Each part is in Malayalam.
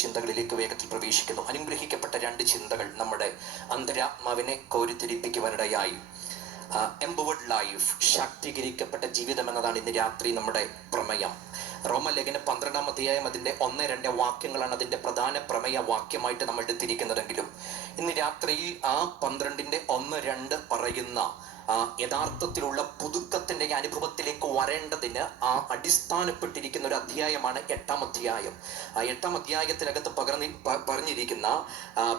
ചിന്തകളിലേക്ക് വേഗത്തിൽ പ്രവേശിക്കുന്നു. അനുഗ്രഹിക്കപ്പെട്ട രണ്ട് ചിന്തകൾ നമ്മുടെ അന്തരാത്മാവിനെ കോരിത്തിരിപ്പിക്കുവാനിടയായി. എംപവേർഡ് ലൈഫ്, ശാക്തീകരിക്കപ്പെട്ട ജീവിതം എന്നതാണ് ഇന്ന് രാത്രി നമ്മുടെ പ്രമേയം. റോമലേഖനം 12-ാം അധ്യായം അതിൻ്റെ 1-2 വാക്യങ്ങളാണ് അതിൻ്റെ പ്രധാന പ്രമേയ വാക്യമായിട്ട് നമ്മൾ എടുത്തിരിക്കുന്നതെങ്കിലും ഇന്ന് രാത്രിയിൽ ആ 12-ന്റെ 1-2 പറയുന്ന യഥാർത്ഥത്തിലുള്ള പുതുക്കത്തിന്റെ അനുഭവത്തിലേക്ക് വരേണ്ടതിന് അടിസ്ഥാനപ്പെട്ടിരിക്കുന്ന ഒരു അധ്യായമാണ് 8-ാം അധ്യായം. 8-ാം അധ്യായത്തിനകത്ത് പറഞ്ഞിരിക്കുന്ന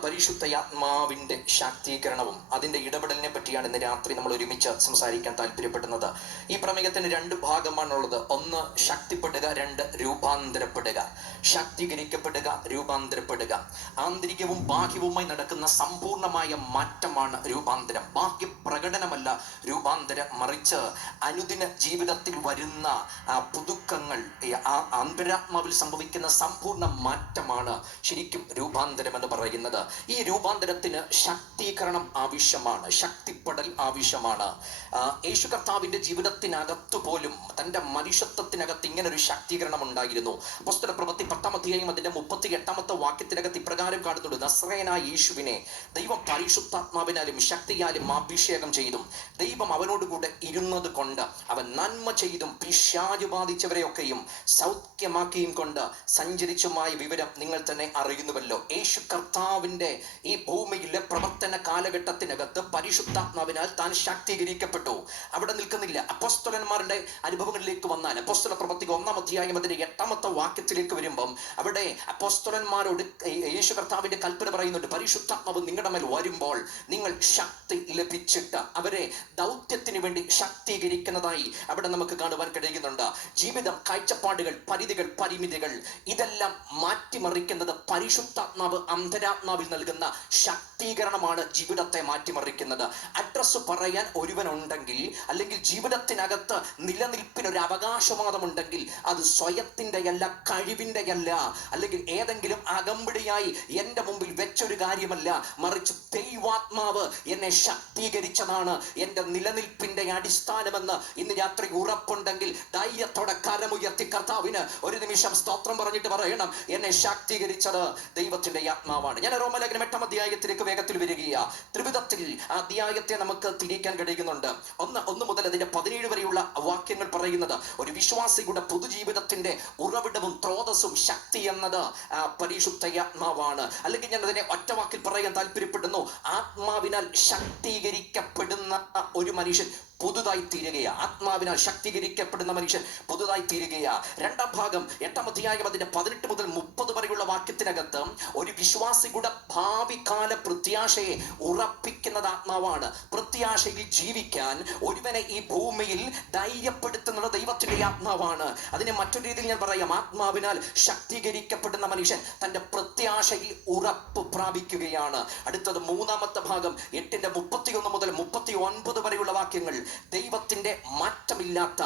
പരിശുദ്ധാത്മാവിന്റെ ശാക്തീകരണവും അതിന്റെ ഇടപെടലിനെ പറ്റിയാണ് ഇന്ന് രാത്രി നമ്മൾ ഒരുമിച്ച് സംസാരിക്കാൻ താല്പര്യപ്പെടുന്നത്. ഈ പ്രമേയത്തിന് 2 ഭാഗമാണുള്ളത്. 1 ശക്തിപ്പെടുക, 2 രൂപാന്തരപ്പെടുക. ശാക്തീകരിക്കപ്പെടുക, രൂപാന്തരപ്പെടുക. ആന്തരികവും ബാഹ്യവുമായി നടക്കുന്ന സമ്പൂർണമായ മാറ്റമാണ് രൂപാന്തരം. ബാഹ്യ പ്രകടനമല്ല രൂപാന്തരം, മറിച്ച് അനുദിന ജീവിതത്തിൽ വരുന്ന പുതുക്കങ്ങൾ, അന്തരാത്മാവിൽ സംഭവിക്കുന്ന സമ്പൂർണ്ണ മാറ്റമാണ് ശരിക്കും രൂപാന്തരം എന്ന് പറയുന്നത്. ഈ രൂപാന്തരത്തിന് ശക്തീകരണം ആവശ്യമാണ്, ശക്തിപ്പെടൽ ആവശ്യമാണ്. യേശു കർത്താവിന്റെ ജീവിതത്തിനകത്തു പോലും തന്റെ മനുഷ്യത്വത്തിനകത്ത് ഇങ്ങനൊരു ശക്തീകരണം ഉണ്ടായിരുന്നു. അപ്പോസ്തല പ്രവൃത്തി 10-ാം അധ്യായം അതിന്റെ 38-ാമത്തെ വാക്യത്തിനകത്ത് ഇപ്രകാരം കാണുന്നുണ്ട്: നസ്രയനായ യേശുവിനെ ദൈവം പരിശുദ്ധാത്മാവിനാലും ശക്തിയാലും അഭിഷേകം ചെയ്തു. ദൈവം അവനോടുകൂടെ ഇരുന്നത് കൊണ്ട് അവൻ നന്മ ചെയ്തും പിശാച് ബാധിച്ചവരെയൊക്കെയും സൗഖ്യമാക്കിയും കൊണ്ട് സഞ്ചരിച്ചുമായ വിവരം നിങ്ങൾ തന്നെ അറിയുന്നുവല്ലോ. യേശു കർത്താവിന്റെ ഈ ഭൂമിയിലെ പ്രവർത്തന കാലഘട്ടത്തിനകത്ത് പരിശുദ്ധാത്മാവിനാൽ താൻ ശാക്തീകരിക്കപ്പെട്ടു. അവിടെ നിൽക്കുന്നില്ല. അപ്പോസ്തലന്മാരുടെ അനുഭവങ്ങളിലേക്ക് വന്നാൽ അപ്പോസ്തല പ്രവൃത്തി 1-ാം അധ്യായം അതിന്റെ 8-ാമത്തെ വാക്യത്തിലേക്ക് വരുമ്പം അവിടെ അപ്പോസ്തലന്മാരോട് യേശു കർത്താവിന്റെ കൽപ്പന പറയുന്നുണ്ട്: പരിശുദ്ധാത്മാവ് നിങ്ങളുടെ മേൽ വരുമ്പോൾ നിങ്ങൾ ശക്തി ലഭിച്ചിട്ട് അവരെ ദൗത്യത്തിന് വേണ്ടി ശാക്തീകരിക്കുന്നതായി അവിടെ നമുക്ക് കാണുവാൻ കഴിയുന്നുണ്ട്. ജീവിതം, കാഴ്ചപ്പാടുകൾ, പരിധികൾ, പരിമിതികൾ ഇതെല്ലാം മാറ്റിമറിക്കുന്നത് പരിശുദ്ധാത്മാവ് അന്തരാത്മാവിൽ നൽകുന്ന ശാക്തീകരണമാണ് ജീവിതത്തെ മാറ്റിമറിക്കുന്നത്. അഡ്രസ് പറയാൻ ഒരുവനുണ്ടെങ്കിൽ, അല്ലെങ്കിൽ ജീവിതത്തിനകത്ത് നിലനിൽപ്പിനൊരു അവകാശവാദമുണ്ടെങ്കിൽ അത് സ്വയത്തിൻ്റെയല്ല, കഴിവിൻ്റെയല്ല, അല്ലെങ്കിൽ ഏതെങ്കിലും അകമ്പടിയായി എൻ്റെ മുമ്പിൽ വെച്ചൊരു കാര്യമല്ല, മറിച്ച് ദൈവാത്മാവ് എന്നെ ശാക്തീകരിച്ചതാണ് എൻ്റെ നിലനിൽപ്പിന്റെ അടിസ്ഥാനമെന്ന് ഇന്ന് രാത്രി ഉറപ്പുണ്ടെങ്കിൽ ധൈര്യത്തോടെ കരമുയർത്തി കർത്താവിന് ഒരു നിമിഷം സ്തോത്രം പറഞ്ഞിട്ട് പറയണം: എന്നെ ശാക്തീകരിച്ചത് ദൈവത്തിന്റെ ആത്മാവാണ്. ഞാൻ റോമലേഖനം 8-ാം അധ്യായത്തിലേക്ക് വേഗത്തിൽ വരികയാണ്. ത്രിവിധത്തിൽ അധ്യായത്തെ നമുക്ക് തിരിക്കാൻ കഴിയുന്നുണ്ട്. 1 മുതൽ അതിന്റെ 17 വരെയുള്ള വാക്യങ്ങൾ പറയുന്നത് ഒരു വിശ്വാസിയുടെ പൊതുജീവിതത്തിന്റെ ഉറവിടവും സ്രോതസ്സും ശക്തി എന്നത് പരിശുദ്ധാത്മാവാണ്. അല്ലെങ്കിൽ ഞാൻ അതിനെ ഒറ്റ വാക്കിൽ പറയാൻ താല്പര്യപ്പെടുന്നു: ആത്മാവിനാൽ ശാക്തീകരിക്കപ്പെടുന്ന ഒരു മനുഷ്യൻ പുതുതായി തീരുകയാണ്. ആത്മാവിനാൽ ശാക്തീകരിക്കപ്പെടുന്ന മനുഷ്യൻ പുതുതായി തീരുകയാണ്. 2-ാം ഭാഗം 8-ാം അധ്യായം അതിന്റെ 18 മുതൽ 30 വരെയുള്ള വാക്യത്തിനകത്ത് ഒരു വിശ്വാസിയുടെ ഭാവി കാല പ്രത്യാശയെ ഉറപ്പിക്കുന്നത് ആത്മാവാണ്. പ്രത്യാശയിൽ ജീവിക്കാൻ ഒരുവനെ ഈ ഭൂമിയിൽ ധൈര്യപ്പെടുത്തുന്നത് ദൈവത്തിന്റെ ആത്മാവാണ്. അതിനെ മറ്റൊരു രീതിയിൽ ഞാൻ പറയാം: ആത്മാവിനാൽ ശാക്തീകരിക്കപ്പെടുന്ന മനുഷ്യൻ തന്റെ പ്രത്യാശയിൽ ഉറപ്പ് പ്രാപിക്കുകയാണ്. അടുത്തത് 3-ാമത്തെ ഭാഗം 8-ന്റെ 31 മുതൽ 39 വരെയുള്ള വാക്യങ്ങൾ ദൈവത്തിന്റെ മാറ്റമില്ലാത്ത,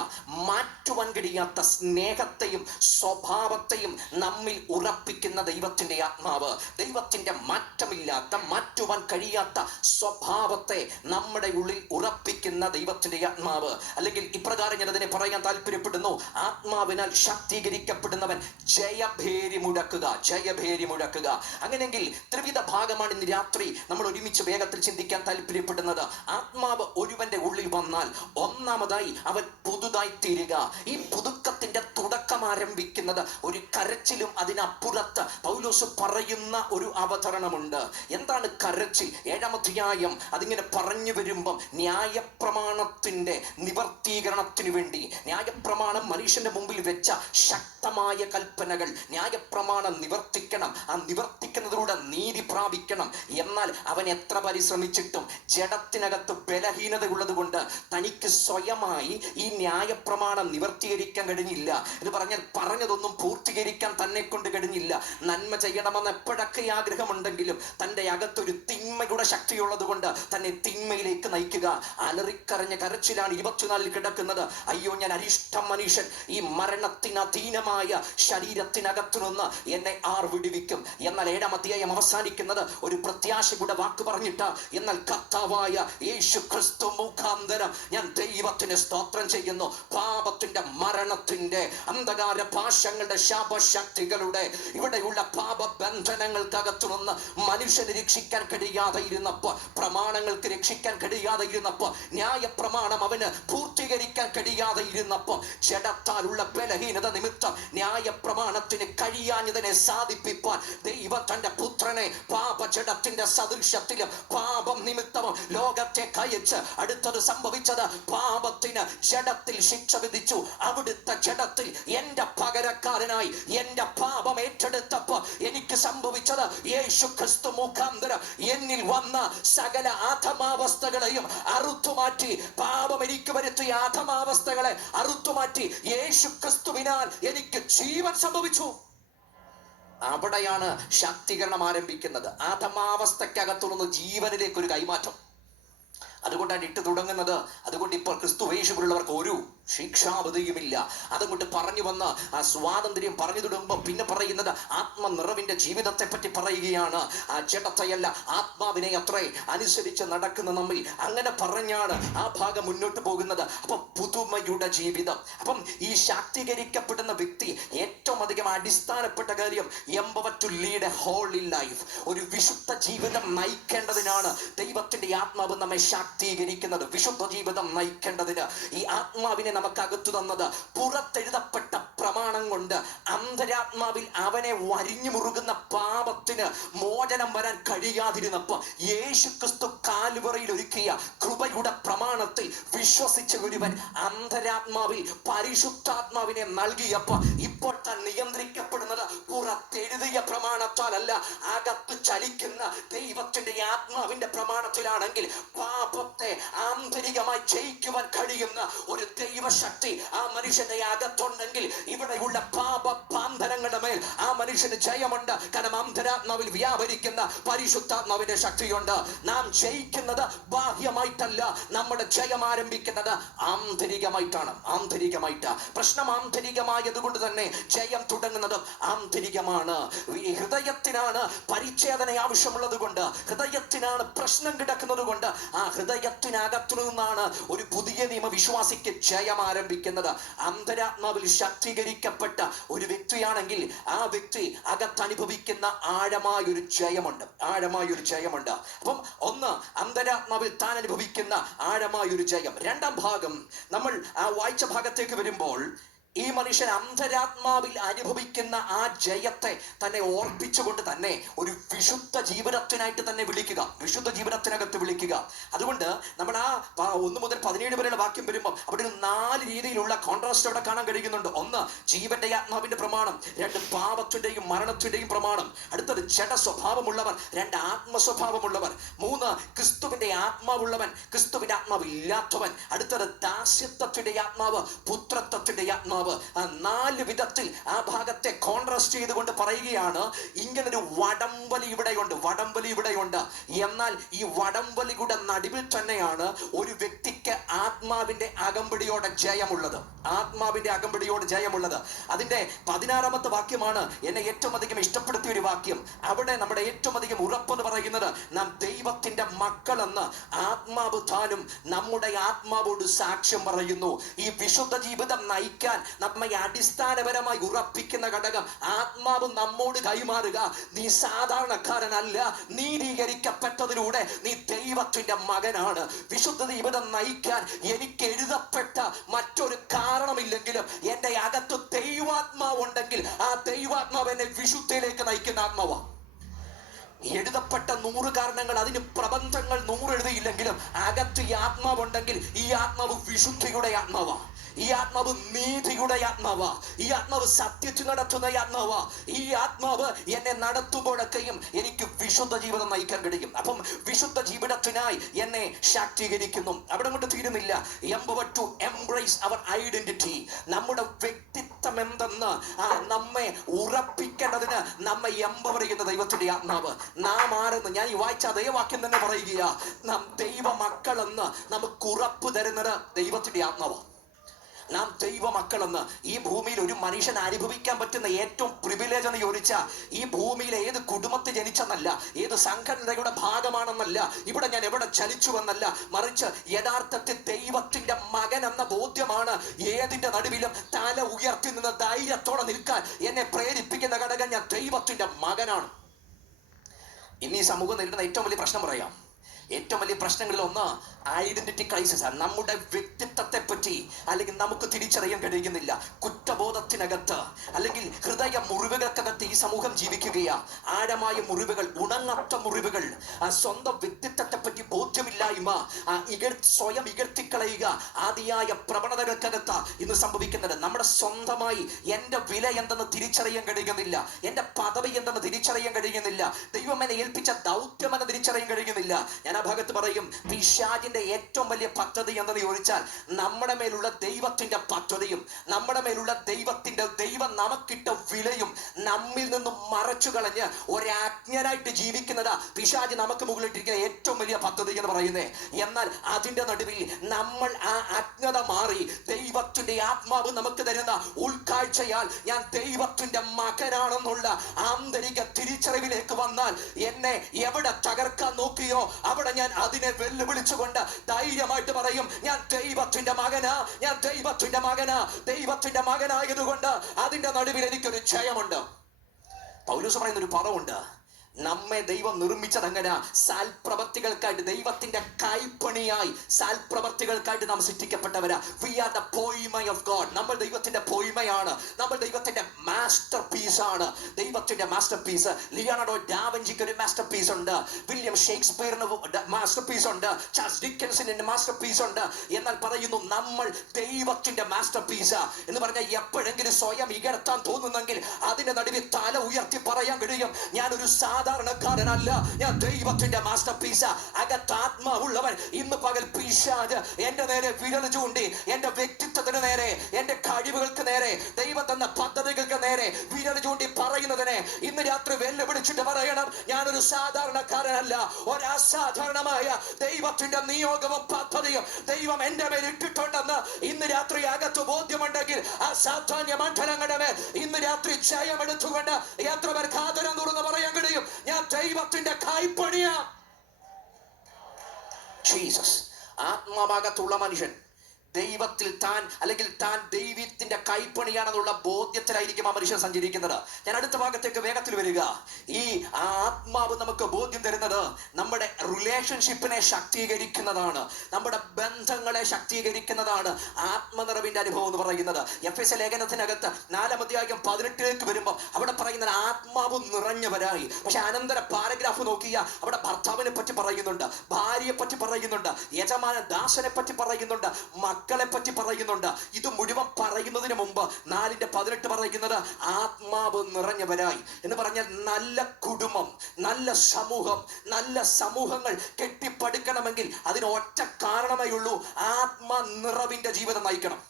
മാറ്റുവാൻ കഴിയാത്ത സ്നേഹത്തെയും സ്വഭാവത്തെയും നമ്മിൽ ഉറപ്പിക്കുന്ന ദൈവത്തിന്റെ ആത്മാവ്. ദൈവത്തിന്റെ മാറ്റമില്ലാത്ത, മാറ്റുവാൻ കഴിയാത്ത സ്വഭാവത്തെ നമ്മുടെ ഉള്ളിൽ ഉറപ്പിക്കുന്ന ദൈവത്തിന്റെ ആത്മാവ്. അല്ലെങ്കിൽ ഇപ്രകാരം ഞാൻ അതിനെ പറയാൻ താല്പര്യപ്പെടുന്നു: ആത്മാവിനാൽ ശാക്തീകരിക്കപ്പെടുന്നവൻ ജയഭേരി മുഴക്കുക, ജയഭേരി മുഴക്കുക. അങ്ങനെയെങ്കിൽ ത്രിവിധ ഭാഗമാണ് ഇന്ന് രാത്രി നമ്മൾ ഒരുമിച്ച് വേഗത്തിൽ ചിന്തിക്കാൻ താല്പര്യപ്പെടുന്നത്. ആത്മാവ് ഒരുവന്റെ ഉള്ളിൽ വന്നാൽ ഒന്നാമതായി അവൻ പുതുതായി തീരുക. ഈ പുതുക്കത്തിന്റെ തുടക്കം ആരംഭിക്കുന്നത് ഒരു കരച്ചിലും അതിനപ്പുറത്ത് പൗലോസ് പറയുന്ന ഒരു അവതരണമുണ്ട്. എന്താണ് കരച്ചിൽ? 7-ാം അധ്യായം അതിങ്ങനെ പറഞ്ഞു വരുമ്പം ന്യായപ്രമാണത്തിന്റെ നിവർത്തീകരണത്തിന് വേണ്ടി, ന്യായപ്രമാണം മനുഷ്യന്റെ മുമ്പിൽ വെച്ച ശക്തമായ കൽപ്പനകൾ, ന്യായപ്രമാണം നിവർത്തിക്കണം, ആ നിവർത്തിക്കുന്നതിലൂടെ നീതി പ്രാപിക്കണം. എന്നാൽ അവൻ എത്ര പരിശ്രമിച്ചിട്ടും ജഡത്തിനകത്ത് ബലഹീനത ഉള്ളത് കൊണ്ട് തനിക്ക് സ്വയമായി ഈ ന്യായപ്രമാണം നിവർത്തീകരിക്കാൻ കഴിഞ്ഞില്ല. എന്ന് പറഞ്ഞാൽ പറഞ്ഞതൊന്നും പൂർത്തീകരിക്കാൻ തന്നെ കൊണ്ട് കഴിഞ്ഞില്ല. നന്മ ചെയ്യണമെന്ന് എപ്പോഴൊക്കെ ആഗ്രഹമുണ്ടെങ്കിലും തൻ്റെ അകത്തൊരു തിന്മയുടെ ശക്തിയുള്ളത് കൊണ്ട് തന്നെ തിന്മയിലേക്ക് നയിക്കുക. അലറിക്കരഞ്ഞ കരച്ചിലാണ് 24-ൽ കിടക്കുന്നത്: അയ്യോ, ഞാൻ അരിഷ്ട മനുഷ്യൻ, ഈ മരണത്തിനധീനമായ ശരീരത്തിനകത്തു നിന്ന് എന്നെ ആർ വിടുവിക്കും. എന്നാൽ 7-ാം അധ്യായം അവസാനിക്കുന്നത് ഒരു പ്രത്യാശയുടെ വാക്ക് പറഞ്ഞിട്ട്: എന്നാൽ കർത്താവായ യേശു ക്രിസ്തു മുഖാന്തരം ഞാൻ ദൈവത്തിന് സ്തോത്രം ചെയ്യുന്നു. പാപത്തിന്റെ, മരണത്തിന്റെ, അന്ധകാര പാശങ്ങളുടെ ശാപശക്തികളുടെ ഇവിടെയുള്ള പാപബന്ധനങ്ങൾക്കകത്തു നിന്ന് മനുഷ്യന് രക്ഷിക്കാൻ കഴിയാതെ ഇരുന്നപ്പോൾ, പ്രമാണങ്ങൾക്ക് രക്ഷിക്കാൻ കഴിയാതെ ഇരുന്നപ്പോൾ, ന്യായ പ്രമാണം അവന് പൂർത്തീകരിക്കാൻ കഴിയാതെ ഇരുന്നപ്പോൾ, ജഡത്താലുള്ള ബലഹീനത നിമിത്തം ന്യായ പ്രമാണത്തിന് കഴിയാഞ്ഞതിനെ സാധിപ്പിക്കാൻ ദൈവം തന്റെ പുത്രനെ പാപജഡത്തിന്റെ സദൃശ്യത്തിലും പാപം നിമിത്തവും ലോകത്തെ കയച്ച് അടുത്തത് സംഭവിച്ചത് പാപത്തിന് ജഡത്തിൽ ശിക്ഷ വിധിച്ചു. അവിടുത്തെ ജഡത്തിൽ എന്റെ പകരക്കാരനായി എന്റെ പാപം ഏറ്റെടുത്തപ്പോൾ എനിക്ക് സംഭവിച്ചത് യേശു ക്രിസ്തു മുഖാന്തരം എന്നിൽ വന്ന സകല ആധമാവസ്ഥകളെയും അറുത്തുമാറ്റി, പാപം എനിക്ക് വരുത്തിയ ആധമാവസ്ഥകളെ അറുത്തുമാറ്റി യേശു ക്രിസ്തുവിനാൽ എനിക്ക് ജീവൻ സംഭവിച്ചു. അവിടെയാണ് ശാക്തീകരണം ആരംഭിക്കുന്നത്. ആധമാവസ്ഥക്കകത്തുനിന്ന് ജീവനിലേക്ക് ഒരു കൈമാറ്റം. അതുകൊണ്ടാണ് ഇട്ട് തുടങ്ങുന്നത്. അതുകൊണ്ട് ഇപ്പോൾ ക്രിസ്തു യേശുവിലുള്ളവർക്ക് ഒരു ശിക്ഷാവധിയുമില്ല. അതുകൊണ്ട് പറഞ്ഞു വന്ന ആ സ്വാതന്ത്ര്യം പറഞ്ഞു തുടങ്ങുമ്പോൾ പിന്നെ പറയുന്നത് ആത്മനിറവിന്റെ ജീവിതത്തെ പറ്റി പറയുകയാണ്. ആ ജഡത്തെയല്ല ആത്മാവിനെ അത്രേ അനുസരിച്ച് നടക്കുന്ന നമ്മിൽ. അങ്ങനെ പറഞ്ഞാണ് ആ ഭാഗം മുന്നോട്ട് പോകുന്നത്. അപ്പൊ പുതുമയുടെ ജീവിതം. അപ്പം ഈ ശാക്തീകരിക്കപ്പെടുന്ന വ്യക്തി ഏറ്റവും അധികം അടിസ്ഥാനപ്പെട്ട കാര്യം empowered to lead a holy life, ഒരു വിശുദ്ധ ജീവിതം നയിക്കേണ്ടതിനാണ് ദൈവത്തിന്റെ ആത്മാവ് നമ്മെ ശാക്തീകരിക്കുന്നത്. വിശുദ്ധ ജീവിതം നയിക്കേണ്ടതിന് ഈ ആത്മാവിനെ നമുക്ക് അകത്തു തന്നത് പുറത്തെഴുതപ്പെട്ട പ്രമാണം കൊണ്ട് അന്തരാത്മാവിൽ അവനെ വരിഞ്ഞു മുറുകുന്ന പാപത്തിന് മോചനം വരാൻ കഴിയാതിരുന്നപ്പോൾ യേശു ക്രിസ്തു കാൽവറിയിൽ ഒരുക്കിയ കൃപയുടെ പ്രമാണത്തിൽ വിശ്വസിച്ച ഒരുവൻ അന്തരാത്മാവിൽ പരിശുദ്ധാത്മാവിനെ നൽകിയപ്പോൾ ഇപ്പോൾ താൻ നിയന്ത്രിക്കപ്പെടുന്നത് പുറത്തെഴുതിയ പ്രമാണത്താലല്ല, അകത്ത് ചലിക്കുന്ന ദൈവത്തിന്റെ ആത്മാവിന്റെ പ്രമാണത്തിലാണെങ്കിൽ പാപത്തെ ആന്തരികമായി ജയിക്കുവാൻ കഴിയുന്ന ഒരു ദൈവശക്തി ആ മനുഷ്യന്റെ അകത്തുണ്ടെങ്കിൽ ഇവിടെയുള്ള പാപബന്ധനങ്ങളുടെ മേൽ ആ മനുഷ്യന് ജയമുണ്ട്. കാരണം അന്തരാത്മാവിൽ വ്യാപരിക്കുന്ന പരിശുദ്ധാത്മാവിന്റെ ശക്തിയുണ്ട്. നാം ജയിക്കുന്നത് ബാഹ്യമായിട്ടല്ല, നമ്മുടെ ജയം ആരംഭിക്കുന്നത് ആന്തരികമായിട്ടാണ്. ആന്തരികമായിട്ട് പ്രശ്നം ആന്തരികമായതുകൊണ്ട് തന്നെ ജയം തുടങ്ങുന്നത് ആന്തരികമാണ്. ഹൃദയത്തിനാണ് പരിച്ഛേദന ആവശ്യമുള്ളത് കൊണ്ട്, ഹൃദയത്തിനാണ് പ്രശ്നം കിടക്കുന്നത് കൊണ്ട്, ആ ഹൃദയത്തിനകത്തു നിന്നാണ് ഒരു പുതിയ നിയമ വിശ്വാസിക്ക് ജയം ആരംഭിക്കുന്നത്. അന്തരാത്മാവിൽ ശാക്തീകരിക്കപ്പെട്ട ഒരു വ്യക്തിയാണെങ്കിൽ ആ വ്യക്തി അകത്തനുഭവിക്കുന്ന ആഴമായൊരു ജയമുണ്ട്. ആഴമായൊരു ജയമുണ്ട്. അപ്പം ഒന്ന്, അന്തരാത്മാവിൽ താൻ അനുഭവിക്കുന്ന ആഴമായൊരു ജയം. രണ്ടാം ഭാഗം നമ്മൾ ആ വായിച്ച ഭാഗത്തേക്ക് വരുമ്പോൾ ഈ മനുഷ്യൻ അന്തരാത്മാവിൽ അനുഭവിക്കുന്ന ആ ജയത്തെ തന്നെ ഓർപ്പിച്ചുകൊണ്ട് തന്നെ ഒരു വിശുദ്ധ ജീവിതത്തിനായിട്ട് തന്നെ വിളിക്കുക, വിശുദ്ധ ജീവിതത്തിനകത്ത് വിളിക്കുക. അതുകൊണ്ട് നമ്മൾ ആ 1 മുതൽ 17 വരെയുള്ള വാക്യം വരുമ്പോൾ അവിടെ ഒരു 4 രീതിയിലുള്ള കോൺട്രാസ്റ്റ് അവിടെ കാണാൻ കഴിയുന്നുണ്ട്. ഒന്ന്, ജീവന്റെ ആത്മാവിന്റെ പ്രമാണം. 2, പാപത്തിന്റെയും മരണത്തിന്റെയും പ്രമാണം. അടുത്തത് ജഡ സ്വഭാവമുള്ളവർ. 2, ആത്മസ്വഭാവമുള്ളവർ. 3, ക്രിസ്തുവിന്റെ ആത്മാവുള്ളവൻ, ക്രിസ്തുവിന്റെ ആത്മാവ് ഇല്ലാത്തവൻ. അടുത്തത് ദാസ്യത്വത്തിന്റെ ആത്മാവ്, പുത്രത്വത്തിന്റെ ആത്മാവ്. 4 വിധത്തിൽ ആ ഭാഗത്തെ കോൺട്രാസ്റ്റ് ചെയ്തുകൊണ്ട് പറയുകയാണ്, ഇങ്ങനൊരു വടംവലി ഇവിടെയുണ്ട്, വടംവലി ഇവിടെയുണ്ട്. എന്നാൽ ഈ വടംവലിയുടെ നടുവിൽ തന്നെയാണ് ഒരു വ്യക്തിക്ക് ആത്മാവിന്റെ അകമ്പടിയോടെ ജയമുള്ളത്. ആത്മാവിന്റെ അകമ്പടിയോട് ജയമുള്ളത്. അതിന്റെ 16ാമത്തെ വാക്യമാണ് എന്നെ ഏറ്റവും അധികം ഇഷ്ടപ്പെടുത്തിയ ഒരു വാക്യം. അവിടെ നമ്മുടെ ഏറ്റവും അധികം ഉറപ്പെന്ന് പറയുന്നത്, നാം ദൈവത്തിന്റെ മക്കളെന്ന് ആത്മാവ് താനും നമ്മുടെ ആത്മാവോട് സാക്ഷ്യം പറയുന്നു. ഈ വിശുദ്ധ ജീവിതം നയിക്കാൻ നമ്മെ അടിസ്ഥാനപരമായി ഉറപ്പിക്കുന്ന ഘടകം ആത്മാവ് നമ്മോട് കൈമാറുക. നീ സാധാരണക്കാരനല്ല, നീതീകരിക്കപ്പെട്ടതിലൂടെ നീ ദൈവത്തിന്റെ മകനാണ്. വിശുദ്ധ ജീവിതം നയിക്കാൻ എനിക്ക് എഴുതപ്പെട്ട മറ്റൊരു കാരണമില്ലെങ്കിലും എന്റെ അകത്ത് ദൈവാത്മാവ് ഉണ്ടെങ്കിൽ ആ ദൈവാത്മാവ് എന്നെ വിശുദ്ധിയിലേക്ക് നയിക്കുന്ന ആത്മാവാ. എഴുതപ്പെട്ട 100 കാരണങ്ങൾ, അതിന് പ്രബന്ധങ്ങൾ 100 എഴുതിയില്ലെങ്കിലും അകത്ത് ഈ ആത്മാവുണ്ടെങ്കിൽ ഈ ആത്മാവ് വിശുദ്ധിയുടെ ആത്മാവാ. ഈ ആത്മാവ് നീതിയുടെ ആത്മാവാ. ഈ ആത്മാവ് സത്യത്തിൽ നടത്തുന്ന ആത്മാവാ. ഈ ആത്മാവ് എന്നെ നടത്തുമ്പോഴൊക്കെയും എനിക്ക് വിശുദ്ധ ജീവിതം നയിക്കാൻ കഴിയും. അപ്പം വിശുദ്ധ ജീവിതത്തിനായി എന്നെ ശാക്തീകരിക്കുന്നു. അവിടെ കൊണ്ട് തീരുന്നില്ല. empowered to embrace our identity, നമ്മുടെ വ്യക്തിത്വം എന്തെന്ന് നമ്മെ ഉറപ്പിക്കേണ്ടതിന് നമ്മെ എംപവർ ചെയ്യുന്ന ദൈവത്തിന്റെ ആത്മാവ്. നാം ആരെന്ന് ഞാൻ ഈ വായിച്ച അതേ വാക്യം തന്നെ പറയുക. നാം ദൈവ മക്കളെന്ന് നമുക്ക് ഉറപ്പ് തരുന്നത് ദൈവത്തിന്റെ ആത്മാവ്. നാം ദൈവ മക്കളെന്ന് ഈ ഭൂമിയിൽ ഒരു മനുഷ്യൻ അനുഭവിക്കാൻ പറ്റുന്ന ഏറ്റവും പ്രിവിലേജ് എന്ന് ചോദിച്ചാൽ, ഈ ഭൂമിയിലെ ഏത് കുടുംബത്തിൽ ജനിച്ചെന്നല്ല, ഏത് സംഘടനയുടെ ഭാഗമാണെന്നല്ല, ഇവിടെ ഞാൻ എവിടെ ചലിച്ചുവെന്നല്ല, മറിച്ച് യഥാർത്ഥത്തിൽ ദൈവത്തിന്റെ മകൻ എന്ന ബോധ്യമാണ് ഏതിന്റെ നടുവിലും തല ഉയർത്തി നിന്ന് ധൈര്യത്തോടെ നിൽക്കാൻ എന്നെ പ്രേരിപ്പിക്കുന്ന ഘടകം. ഞാൻ ദൈവത്തിന്റെ മകനാണ്. ഇന്ന് ഈ സമൂഹം നേരിടുന്ന ഏറ്റവും വലിയ പ്രശ്നം പറയാം. ഏറ്റവും വലിയ പ്രശ്നങ്ങളിൽ ഒന്ന് ഐഡന്റിറ്റി ക്രൈസിസ് ആണ്. നമ്മുടെ വ്യക്തിത്വത്തെ പറ്റി അല്ലെങ്കിൽ നമുക്ക് തിരിച്ചറിയാൻ കഴിയുന്നില്ല. കുറ്റബോധത്തിനകത്ത് അല്ലെങ്കിൽ ഹൃദയ മുറിവുകൾക്കകത്ത് ഈ സമൂഹം ജീവിക്കുകയാണ്. ആഴമായ മുറിവുകൾ, ഉണങ്ങാത്ത മുറിവുകൾ, സ്വന്തം വ്യക്തിത്വത്തെ പറ്റി ബോധ്യമില്ലായ്മ, സ്വയം ഇകഴ്ത്തിക്കളയുക, ആദിയായ പ്രവണതകൾക്കകത്ത് ഇന്ന് സംഭവിക്കുന്നത്. നമ്മുടെ സ്വന്തമായി എൻ്റെ വില എന്തെന്ന് തിരിച്ചറിയാൻ കഴിയുന്നില്ല, എൻ്റെ പദവി എന്തെന്ന് തിരിച്ചറിയാൻ കഴിയുന്നില്ല, ദൈവം എന്നെ ഏൽപ്പിച്ച ദൗത്യം എന്ന് തിരിച്ചറിയാൻ കഴിയുന്നില്ല. ഞാൻ ആ ഭാഗത്ത് പറയും, പിശാചിന്റെ ഏറ്റവും വലിയ പദ്ധതി എന്തെന്ന് ചോദിച്ചാൽ നമ്മുടെ മേലുള്ള ദൈവത്തിന്റെ പദ്ധതിയും നമ്മുടെ മേലുള്ള ദൈവം നമുക്കിട്ട വിലയും നമ്മിൽ നിന്നും മറച്ചു കളഞ്ഞ് ഒരാജ്ഞനായിട്ട് ജീവിക്കുന്നതാ പിശാച് നമുക്ക് മുകളിലിട്ടിരിക്കുന്ന ഏറ്റവും വലിയ പദ്ധതി എന്ന് പറയുന്നത്. എന്നാൽ അതിന്റെ നടുവിൽ നമ്മൾ ആ അജ്ഞത മാറി ദൈവത്തിന്റെ ആത്മാവ് നമുക്ക് തരുന്ന ഉൾക്കാഴ്ചയാൽ ഞാൻ ദൈവത്തിന്റെ മകനാണെന്നുള്ള ആന്തരിക തിരിച്ചറിവിലേക്ക് വന്നാൽ എന്നെ എവിടെ തകർക്കാൻ നോക്കിയോ അവിടെ ഞാൻ അതിനെ വെല്ലുവിളിച്ചുകൊണ്ട് ധൈര്യമായിട്ട് പറയും, ഞാൻ ദൈവത്തിന്റെ മകനാ, ഞാൻ ദൈവത്തിന്റെ മകനാ. ദൈവത്തിന്റെ മകനായതുകൊണ്ട് അതിന്റെ നടുവിൽ എനിക്കൊരു ജയമുണ്ട്. പൗലോസ് പറയുന്ന ഒരു പദമുണ്ട്, നമ്മെ ദൈവം നിർമ്മിച്ചതങ്ങനെ സാൽപ്രവർത്തികൾക്കായിട്ട്, ദൈവത്തിന്റെ കൈപ്പണിയായി സാൽപ്രവർത്തികൾക്കായിട്ട് നാം സൃഷ്ടിക്കപ്പെട്ടവരാ. We are the poiema of God. നമ്മൾ ദൈവത്തിന്റെ പോയിമയാണ്, നമ്മൾ ദൈവത്തിന്റെ മാസ്റ്റർ പീസ് ആണ്. ദൈവത്തിന്റെ മാസ്റ്റർ പീസ്. ലിയോണാർഡോ ഡാവിഞ്ചിക്ക് ഒരു മാസ്റ്റർ പീസ് ഉണ്ട്, വില്യം ഷേക്സ്പിയറിന് മാസ്റ്റർ പീസ് ഉണ്ട്, ചാൾസ് ഡിക്കൻസിന് മാസ്റ്റർ പീസ് ഉണ്ട്. എന്നാൽ പറയുന്നു നമ്മൾ ദൈവത്തിന്റെ മാസ്റ്റർ പീസ് എന്ന് പറഞ്ഞാൽ എപ്പോഴെങ്കിലും സ്വയം ഇകഴ്ത്താൻ തോന്നുന്നെങ്കിൽ അതിന്റെ നടുവിൽ തല ഉയർത്തി പറയാൻ കഴിയും, ഞാനൊരു സാധാരണക്കാരനല്ല, ഞാൻ ദൈവത്തിന്റെ മാസ്റ്റർ പീസ്. അകത്താത്മാവുള്ളവൻ ഇന്ന് പകൽ പിശാച് എന്റെ നേരെ വിരൽ ചൂണ്ടി എന്റെ വ്യക്തിത്വത്തിന് നേരെ, എന്റെ കഴിവുകൾക്ക് നേരെ, ദൈവം തന്ന പദ്ധതികൾക്ക് നേരെ വിരൽ ചൂണ്ടി പറയുന്നതിനെ ഇന്ന് രാത്രി വെല്ലുവിളിച്ചിട്ട് പറയണം, ഞാനൊരു സാധാരണക്കാരനല്ല, ഒരസാധാരണമായ ദൈവത്തിന്റെ നിയോഗവും പദ്ധതിയും ദൈവം എന്റെ മേൽ ഇട്ടിട്ടുണ്ടെന്ന് ഇന്ന് രാത്രി അകത്ത് ബോധ്യമുണ്ടെങ്കിൽ ആ സാധാന്യ മണ്ഡലങ്ങളുടെ മേൽ ഇന്ന് രാത്രി ജയമെടുത്തുകൊണ്ട് എത്ര പേർക്ക് ആദരം തുറന്ന് പറയാൻ കഴിയും, ഞാൻ ദൈവത്തിന്റെ കൈപ്പണിയാ. ജീസസ്. ആത്മാഭാഗത്തുള്ള മനുഷ്യൻ ദൈവത്തിൽ താൻ അല്ലെങ്കിൽ താൻ ദൈവത്തിന്റെ കൈപ്പണിയാണെന്നുള്ള ബോധ്യത്തിലായിരിക്കും ആ മനുഷ്യൻ സഞ്ചരിക്കുന്നത്. ഞാൻ അടുത്ത ഭാഗത്തേക്ക് വേഗത്തിൽ വരിക. ഈ ആത്മാവ് നമുക്ക് ബോധ്യം തരുന്നത് നമ്മുടെ റിലേഷൻഷിപ്പിനെ ശക്തീകരിക്കുന്നതാണ്, നമ്മുടെ ബന്ധങ്ങളെ ശക്തീകരിക്കുന്നതാണ് ആത്മനിറവിന്റെ അനുഭവം എന്ന് പറയുന്നത്. എഫെസ്യ ലേഖനത്തിനകത്ത് 4:18 വരുമ്പോൾ അവിടെ പറയുന്നത് ആത്മാവ് നിറഞ്ഞവരായി. പക്ഷെ അനന്തര പാരഗ്രാഫ് നോക്കിയ അവിടെ ഭർത്താവിനെ പറ്റി പറയുന്നുണ്ട്, ഭാര്യയെ പറ്റി പറയുന്നുണ്ട്, യജമാന ദാസനെ പറ്റി പറയുന്നുണ്ട്, മക്കളെ പറ്റി പറയുന്നുണ്ട്. ഇത് മുഴുവൻ പറയുന്നതിന് മുമ്പ് 4:18 പറയുന്നത് ആത്മാവ് നിറഞ്ഞവരായി എന്ന് പറഞ്ഞാൽ നല്ല കുടുംബം, നല്ല സമൂഹം, നല്ല സമൂഹങ്ങൾ കെട്ടിപ്പടുക്കണമെങ്കിൽ അതിന് ഒറ്റ കാരണമേ ഉള്ളൂ, ആത്മനിറവിന്റെ ജീവിതം നയിക്കണം.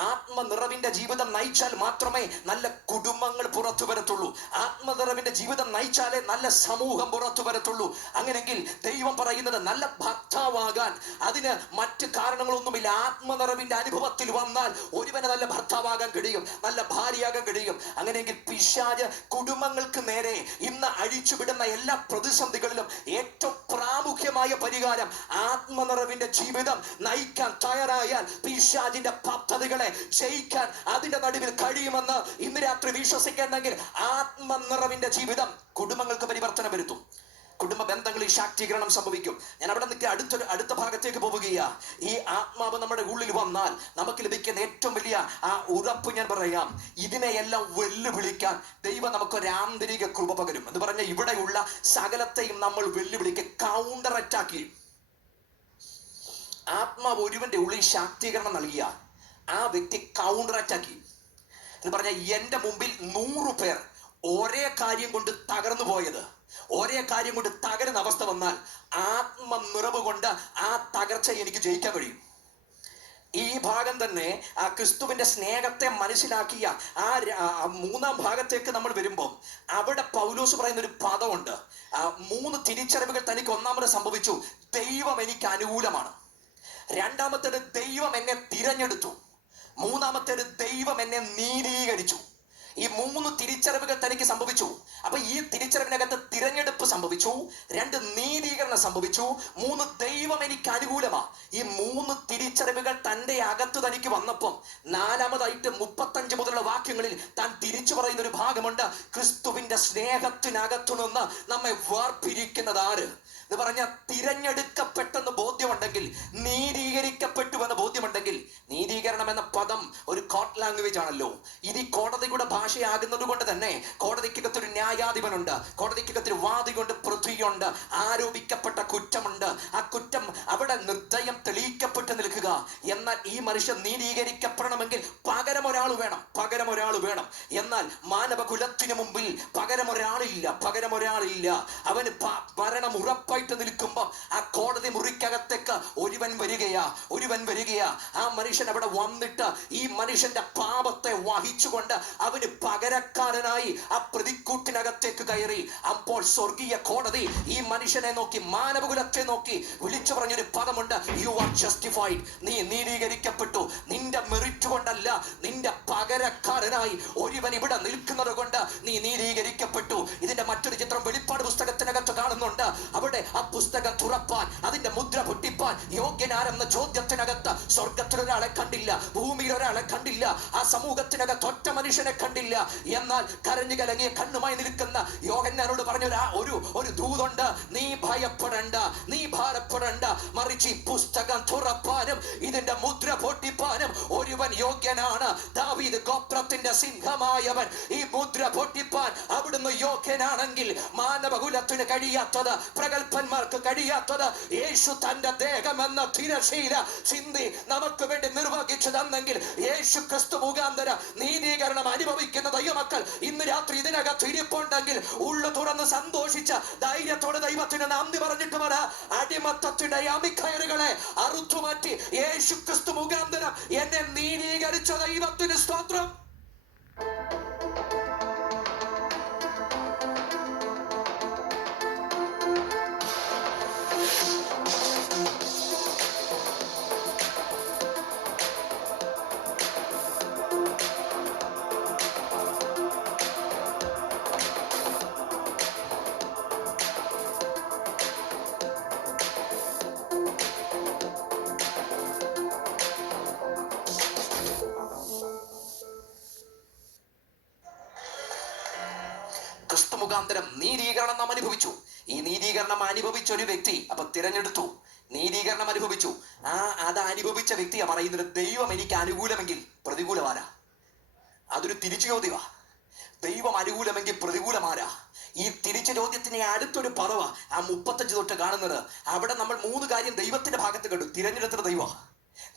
ആത്മനിറവിന്റെ ജീവിതം നയിച്ചാൽ മാത്രമേ നല്ല കുടുംബങ്ങൾ പുറത്തു വരത്തുള്ളൂ. ആത്മനിറവിന്റെ ജീവിതം നയിച്ചാലേ നല്ല സമൂഹം പുറത്തു വരത്തുള്ളൂ. അങ്ങനെങ്കിൽ ദൈവം പറയുന്നത് നല്ല ഭർത്താവാകാൻ അതിന് മറ്റ് കാരണങ്ങളൊന്നുമില്ല. ആത്മനിറവിന്റെ അനുഭവത്തിൽ വന്നാൽ ഒരുവന് നല്ല ഭർത്താവാകാൻ കഴിയും, നല്ല ഭാര്യയാകാൻ കഴിയും. അങ്ങനെയെങ്കിൽ പിശാച് കുടുംബങ്ങൾക്ക് നേരെ ഇന്ന് അഴിച്ചുവിടുന്ന എല്ലാ പ്രതിസന്ധികളിലും ഏറ്റവും പ്രാമുഖ്യമായ പരിഹാരം ആത്മനിറവിന്റെ ജീവിതം നയിക്കാൻ തയ്യാറായാൽ പിശാചിന്റെ പദ്ധതികൾ ജയിക്കാൻ അതിന്റെ നടുവിൽ കഴിയുമെന്ന് ഇന്ന് രാത്രി വിശ്വസിക്കുന്നെങ്കിൽ ആത്മനിറവിന്റെ ജീവിതം കുടുംബങ്ങൾക്ക് പരിവർത്തനം വരുത്തും, കുടുംബ ബന്ധങ്ങളിൽ ശാക്തീകരണം സംഭവിക്കും. ഞാൻ അവിടെ നിൽക്കി അടുത്ത ഭാഗത്തേക്ക് പോവുകയാ. ഈ ആത്മാവ് നമ്മുടെ ഉള്ളിൽ വന്നാൽ നമുക്ക് ലഭിക്കുന്ന ഏറ്റവും വലിയ ആ ഉറപ്പ് ഞാൻ പറയാം, ഇതിനെയെല്ലാം വെല്ലുവിളിക്കാൻ ദൈവം നമുക്കൊരു ആന്തരിക കൃപ പകരും എന്ന് പറഞ്ഞാൽ ഇവിടെയുള്ള സകലത്തെയും നമ്മൾ വെല്ലുവിളിക്ക് കൗണ്ടർ അറ്റാക്ക്. ആത്മാവ് ഒരുവന്റെ ഉള്ളിൽ ശാക്തീകരണം നൽകിയ ആ വ്യക്തി കൗണ്ടർ അറ്റാക്കി എന്ന് പറഞ്ഞാൽ എന്റെ മുമ്പിൽ 100 പേർ ഒരേ കാര്യം കൊണ്ട് തകർന്നു പോയത്, ഒരേ കാര്യം കൊണ്ട് തകരുന്ന അവസ്ഥ വന്നാൽ ആത്മനിറവ് കൊണ്ട് ആ തകർച്ച എനിക്ക് ജയിക്കാൻ കഴിയും. ഈ ഭാഗം തന്നെ ആ ക്രിസ്തുവിന്റെ സ്നേഹത്തെ മനസ്സിലാക്കിയ ആ 3-ാം ഭാഗത്തേക്ക് നമ്മൾ വരുമ്പോൾ അവിടെ പൗലോസ് പറയുന്ന ഒരു പദമുണ്ട്. 3 തിരിച്ചറിവുകൾ തനിക്ക് ഒന്നാമത് സംഭവിച്ചു. ദൈവം എനിക്ക് അനുകൂലമാണ്, രണ്ടാമത്തേത് ദൈവം എന്നെ തിരഞ്ഞെടുത്തു, മൂന്നാമത്തേത് ദൈവം എന്നെ നീതീകരിച്ചു. ഈ 3 തിരിച്ചറിവുകൾ തനിക്ക് സംഭവിച്ചു. അപ്പൊ ഈ തിരിച്ചറിവിനകത്ത് സംഭവിച്ചു, 2 നീതീകരണം സംഭവിച്ചു, 3 ദൈവം എനിക്ക് അനുകൂലമാ. ഈ 3 തിരിച്ചറിവുകൾ തന്റെ അകത്ത് തനിക്ക് വന്നപ്പം 4-ാമതായിട്ട് 35 മുതലുള്ള വാക്യങ്ങളിൽ താൻ തിരിച്ചു പറയുന്ന ഒരു ഭാഗമുണ്ട്. ക്രിസ്തുവിന്റെ സ്നേഹത്തിനകത്തു നിന്ന് നമ്മെ വേർപിരിക്കുന്നത് ആര് എന്ന് പറഞ്ഞാൽ, തിരഞ്ഞെടുക്കപ്പെട്ടെന്ന് ബോധ്യമുണ്ടെങ്കിൽ, നീതീകരിക്കപ്പെട്ടു എന്ന ബോധ്യമുണ്ടെങ്കിൽ. നീതീകരണം എന്ന പദം ഒരു കോർട്ട് ലാംഗ്വേജ് ആണല്ലോ. ഇത് ഈ കോടതിയുടെ ഭാഷയാകുന്നത് കൊണ്ട് തന്നെ കോടതിക്കകത്തൊരു ന്യായാധിപനുണ്ട്, കോടതിക്കകത്തൊരു വാദിയുണ്ട്, പൃഥ്വിയുണ്ട്, ആരോപിക്കപ്പെട്ട കുറ്റമുണ്ട്. ആ കുറ്റം അവിടെ നിർദ്ദയം തെളിയിക്കപ്പെട്ട് നിൽക്കുക. എന്നാൽ ഈ മനുഷ്യൻ നീതീകരിക്കപ്പെടണമെങ്കിൽ പകരം ഒരാൾ വേണം. എന്നാൽ മാനവകുലത്തിന് മുമ്പിൽ പകരം ഒരാളില്ല. അവന് മരണം ഉറപ്പായിട്ട് നിൽക്കുമ്പോൾ ആ കോടതി മുറിക്കകത്തേക്ക് ഒരുവൻ വരികയാ. ആ മനുഷ്യൻ അവിടെ വന്നിട്ട് ഈ മനുഷ്യന്റെ പാപത്തെ വഹിച്ചുകൊണ്ട് അവന് പകരക്കാരനായി ആ പ്രതിക്കൂട്ടിനകത്തേക്ക് കയറി. അപ്പോൾ സ്വർഗീയ കോടതി ഈ മനുഷ്യനെ നോക്കി, മാനവകുലത്തെ നോക്കി വിളിച്ചു പറഞ്ഞൊരു പദമുണ്ട്, യു ആർ ജസ്റ്റിഫൈഡ്. നീ നീതീകരിക്കപ്പെട്ടു. നിന്റെ മെറിറ്റ് കൊണ്ടല്ല, നിന്റെ പകരക്കാരനായി ഒരുവൻ ഇവിടെ നിൽക്കുന്നത് കൊണ്ട് നീ നീതീകരിക്കപ്പെട്ടു. ഇതിന്റെ മറ്റൊരു ചിത്രം വെളിപ്പാട് പുസ്തകത്തിനകത്ത് കാണുന്നുണ്ട്. അവിടെ ആ പുസ്തകം തുറപ്പാൻ, അതിന്റെ മുദ്ര പൊട്ടിപ്പാൻ യോഗ്യനാരെന്ന ചോദ്യത്തിനകത്ത് സ്വർഗത്തിലൊരാളെ കണ്ടില്ല, ഭൂമിയിൽ ഒരാളെ കണ്ടില്ല, ആ സമൂഹത്തിനകത്ത് ഒറ്റ മനുഷ്യനെ കണ്ടില്ല. എന്നാൽ കരഞ്ഞു കലങ്ങിയ കണ്ണുമായി നിൽക്കുന്ന യോഹന്നാനോട് പറഞ്ഞ ഒരു ദൂതുണ്ട്, നീ ഭയപ്പെടണ്ട, നീ ഭാരപ്പെടണ്ട, മറിച്ച് ഈ പുസ്തകം തുറപ്പാനും ഇതിന്റെ മുദ്ര പൊട്ടിപ്പാനും ഒരുവൻ യോഗ്യനാണ്. ദാവീദ് ഗോത്രത്തിന്റെ സിംഹമായവൻ ഈ മുദ്ര പൊട്ടിപ്പാൻ അവിടുന്ന് യോഗ്യനാണെങ്കിൽ മാനവകുലത്തിന് കഴിയാത്തത്, പ്രഗൽഭന്മാർക്ക് കഴിയാത്തത്, യേശു തന്റെ ദേഹമെന്ന തിരശീല ചിന്തി നമുക്ക് വേണ്ടി നിർവഹിച്ചു തന്നെങ്കിൽ, യേശു ക്രിസ്തു മുഖാന്തരം നീതീകരണം അനുഭവിക്കുന്ന ദൈവമക്കൾ ഇന്ന് രാത്രി ഇതിനകത്ത് ഇരിപ്പുണ്ടെങ്കിൽ ഉള്ളു തുറന്ന് സന്തോഷിച്ച ധൈര്യത്തോടെ ദൈവത്തിന് നന്ദി പറഞ്ഞിട്ട് പറ. അടിമത്തത്തിന്റെ അമിക്കയറുകളെ അറുത്തുമാറ്റി യേശു ക്രിസ്തു മുഖാന്തരം എന്നെ നീതീകരിച്ച ദൈവത്തിന് സ്തോത്രം. ക്രിസ്തു മുഖാന്തരം നീതീകരണം നാം അനുഭവിച്ചു. ഈ നീതീകരണം അനുഭവിച്ച ഒരു വ്യക്തി അപ്പൊ തിരഞ്ഞെടുത്തു, നീതീകരണം അനുഭവിച്ചു. അത് അനുഭവിച്ച വ്യക്തിയാ പറയുന്നത്, ദൈവം എനിക്ക് അനുകൂലമെങ്കിൽ പ്രതികൂലമാരാ. അതൊരു തിരിച്ചു ചോദ്യമാ. ദൈവം അനുകൂലമെങ്കിൽ പ്രതികൂലമാരാ. ഈ തിരിച്ചു ചോദ്യത്തിന് അടുത്തൊരു പറവ ആ 35 തൊട്ട് കാണുന്നത്. അവിടെ നമ്മൾ 3 കാര്യം ദൈവത്തിന്റെ ഭാഗത്ത് കണ്ടു. തിരഞ്ഞെടുത്തത് ദൈവ,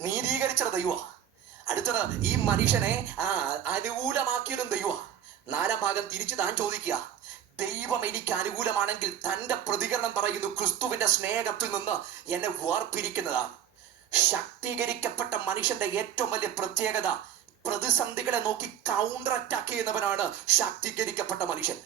നീതീകരിച്ചത് ദൈവ, അടുത്തത് ഈ മനുഷ്യനെ അനുകൂലമാക്കിയതും ദൈവ. 4ാം ഭാഗം തിരിച്ചു താൻ ചോദിക്കുക, ദൈവം എനിക്ക് അനുകൂലമാണെങ്കിൽ തന്റെ പ്രതികരണം പറയുന്നു, ക്രിസ്തുവിന്റെ സ്നേഹത്തിൽ നിന്ന് എന്നെ വേർപിരിക്കുന്നതാണ്. ശക്തീകരിക്കപ്പെട്ട മനുഷ്യന്റെ ഏറ്റവും വലിയ പ്രത്യേകത, പ്രതിസന്ധികളെ നോക്കി കൗണ്ടർ അറ്റാക്ക് ചെയ്യുന്നവനാണ് ശാക്തീകരിക്കപ്പെട്ട മനുഷ്യൻ.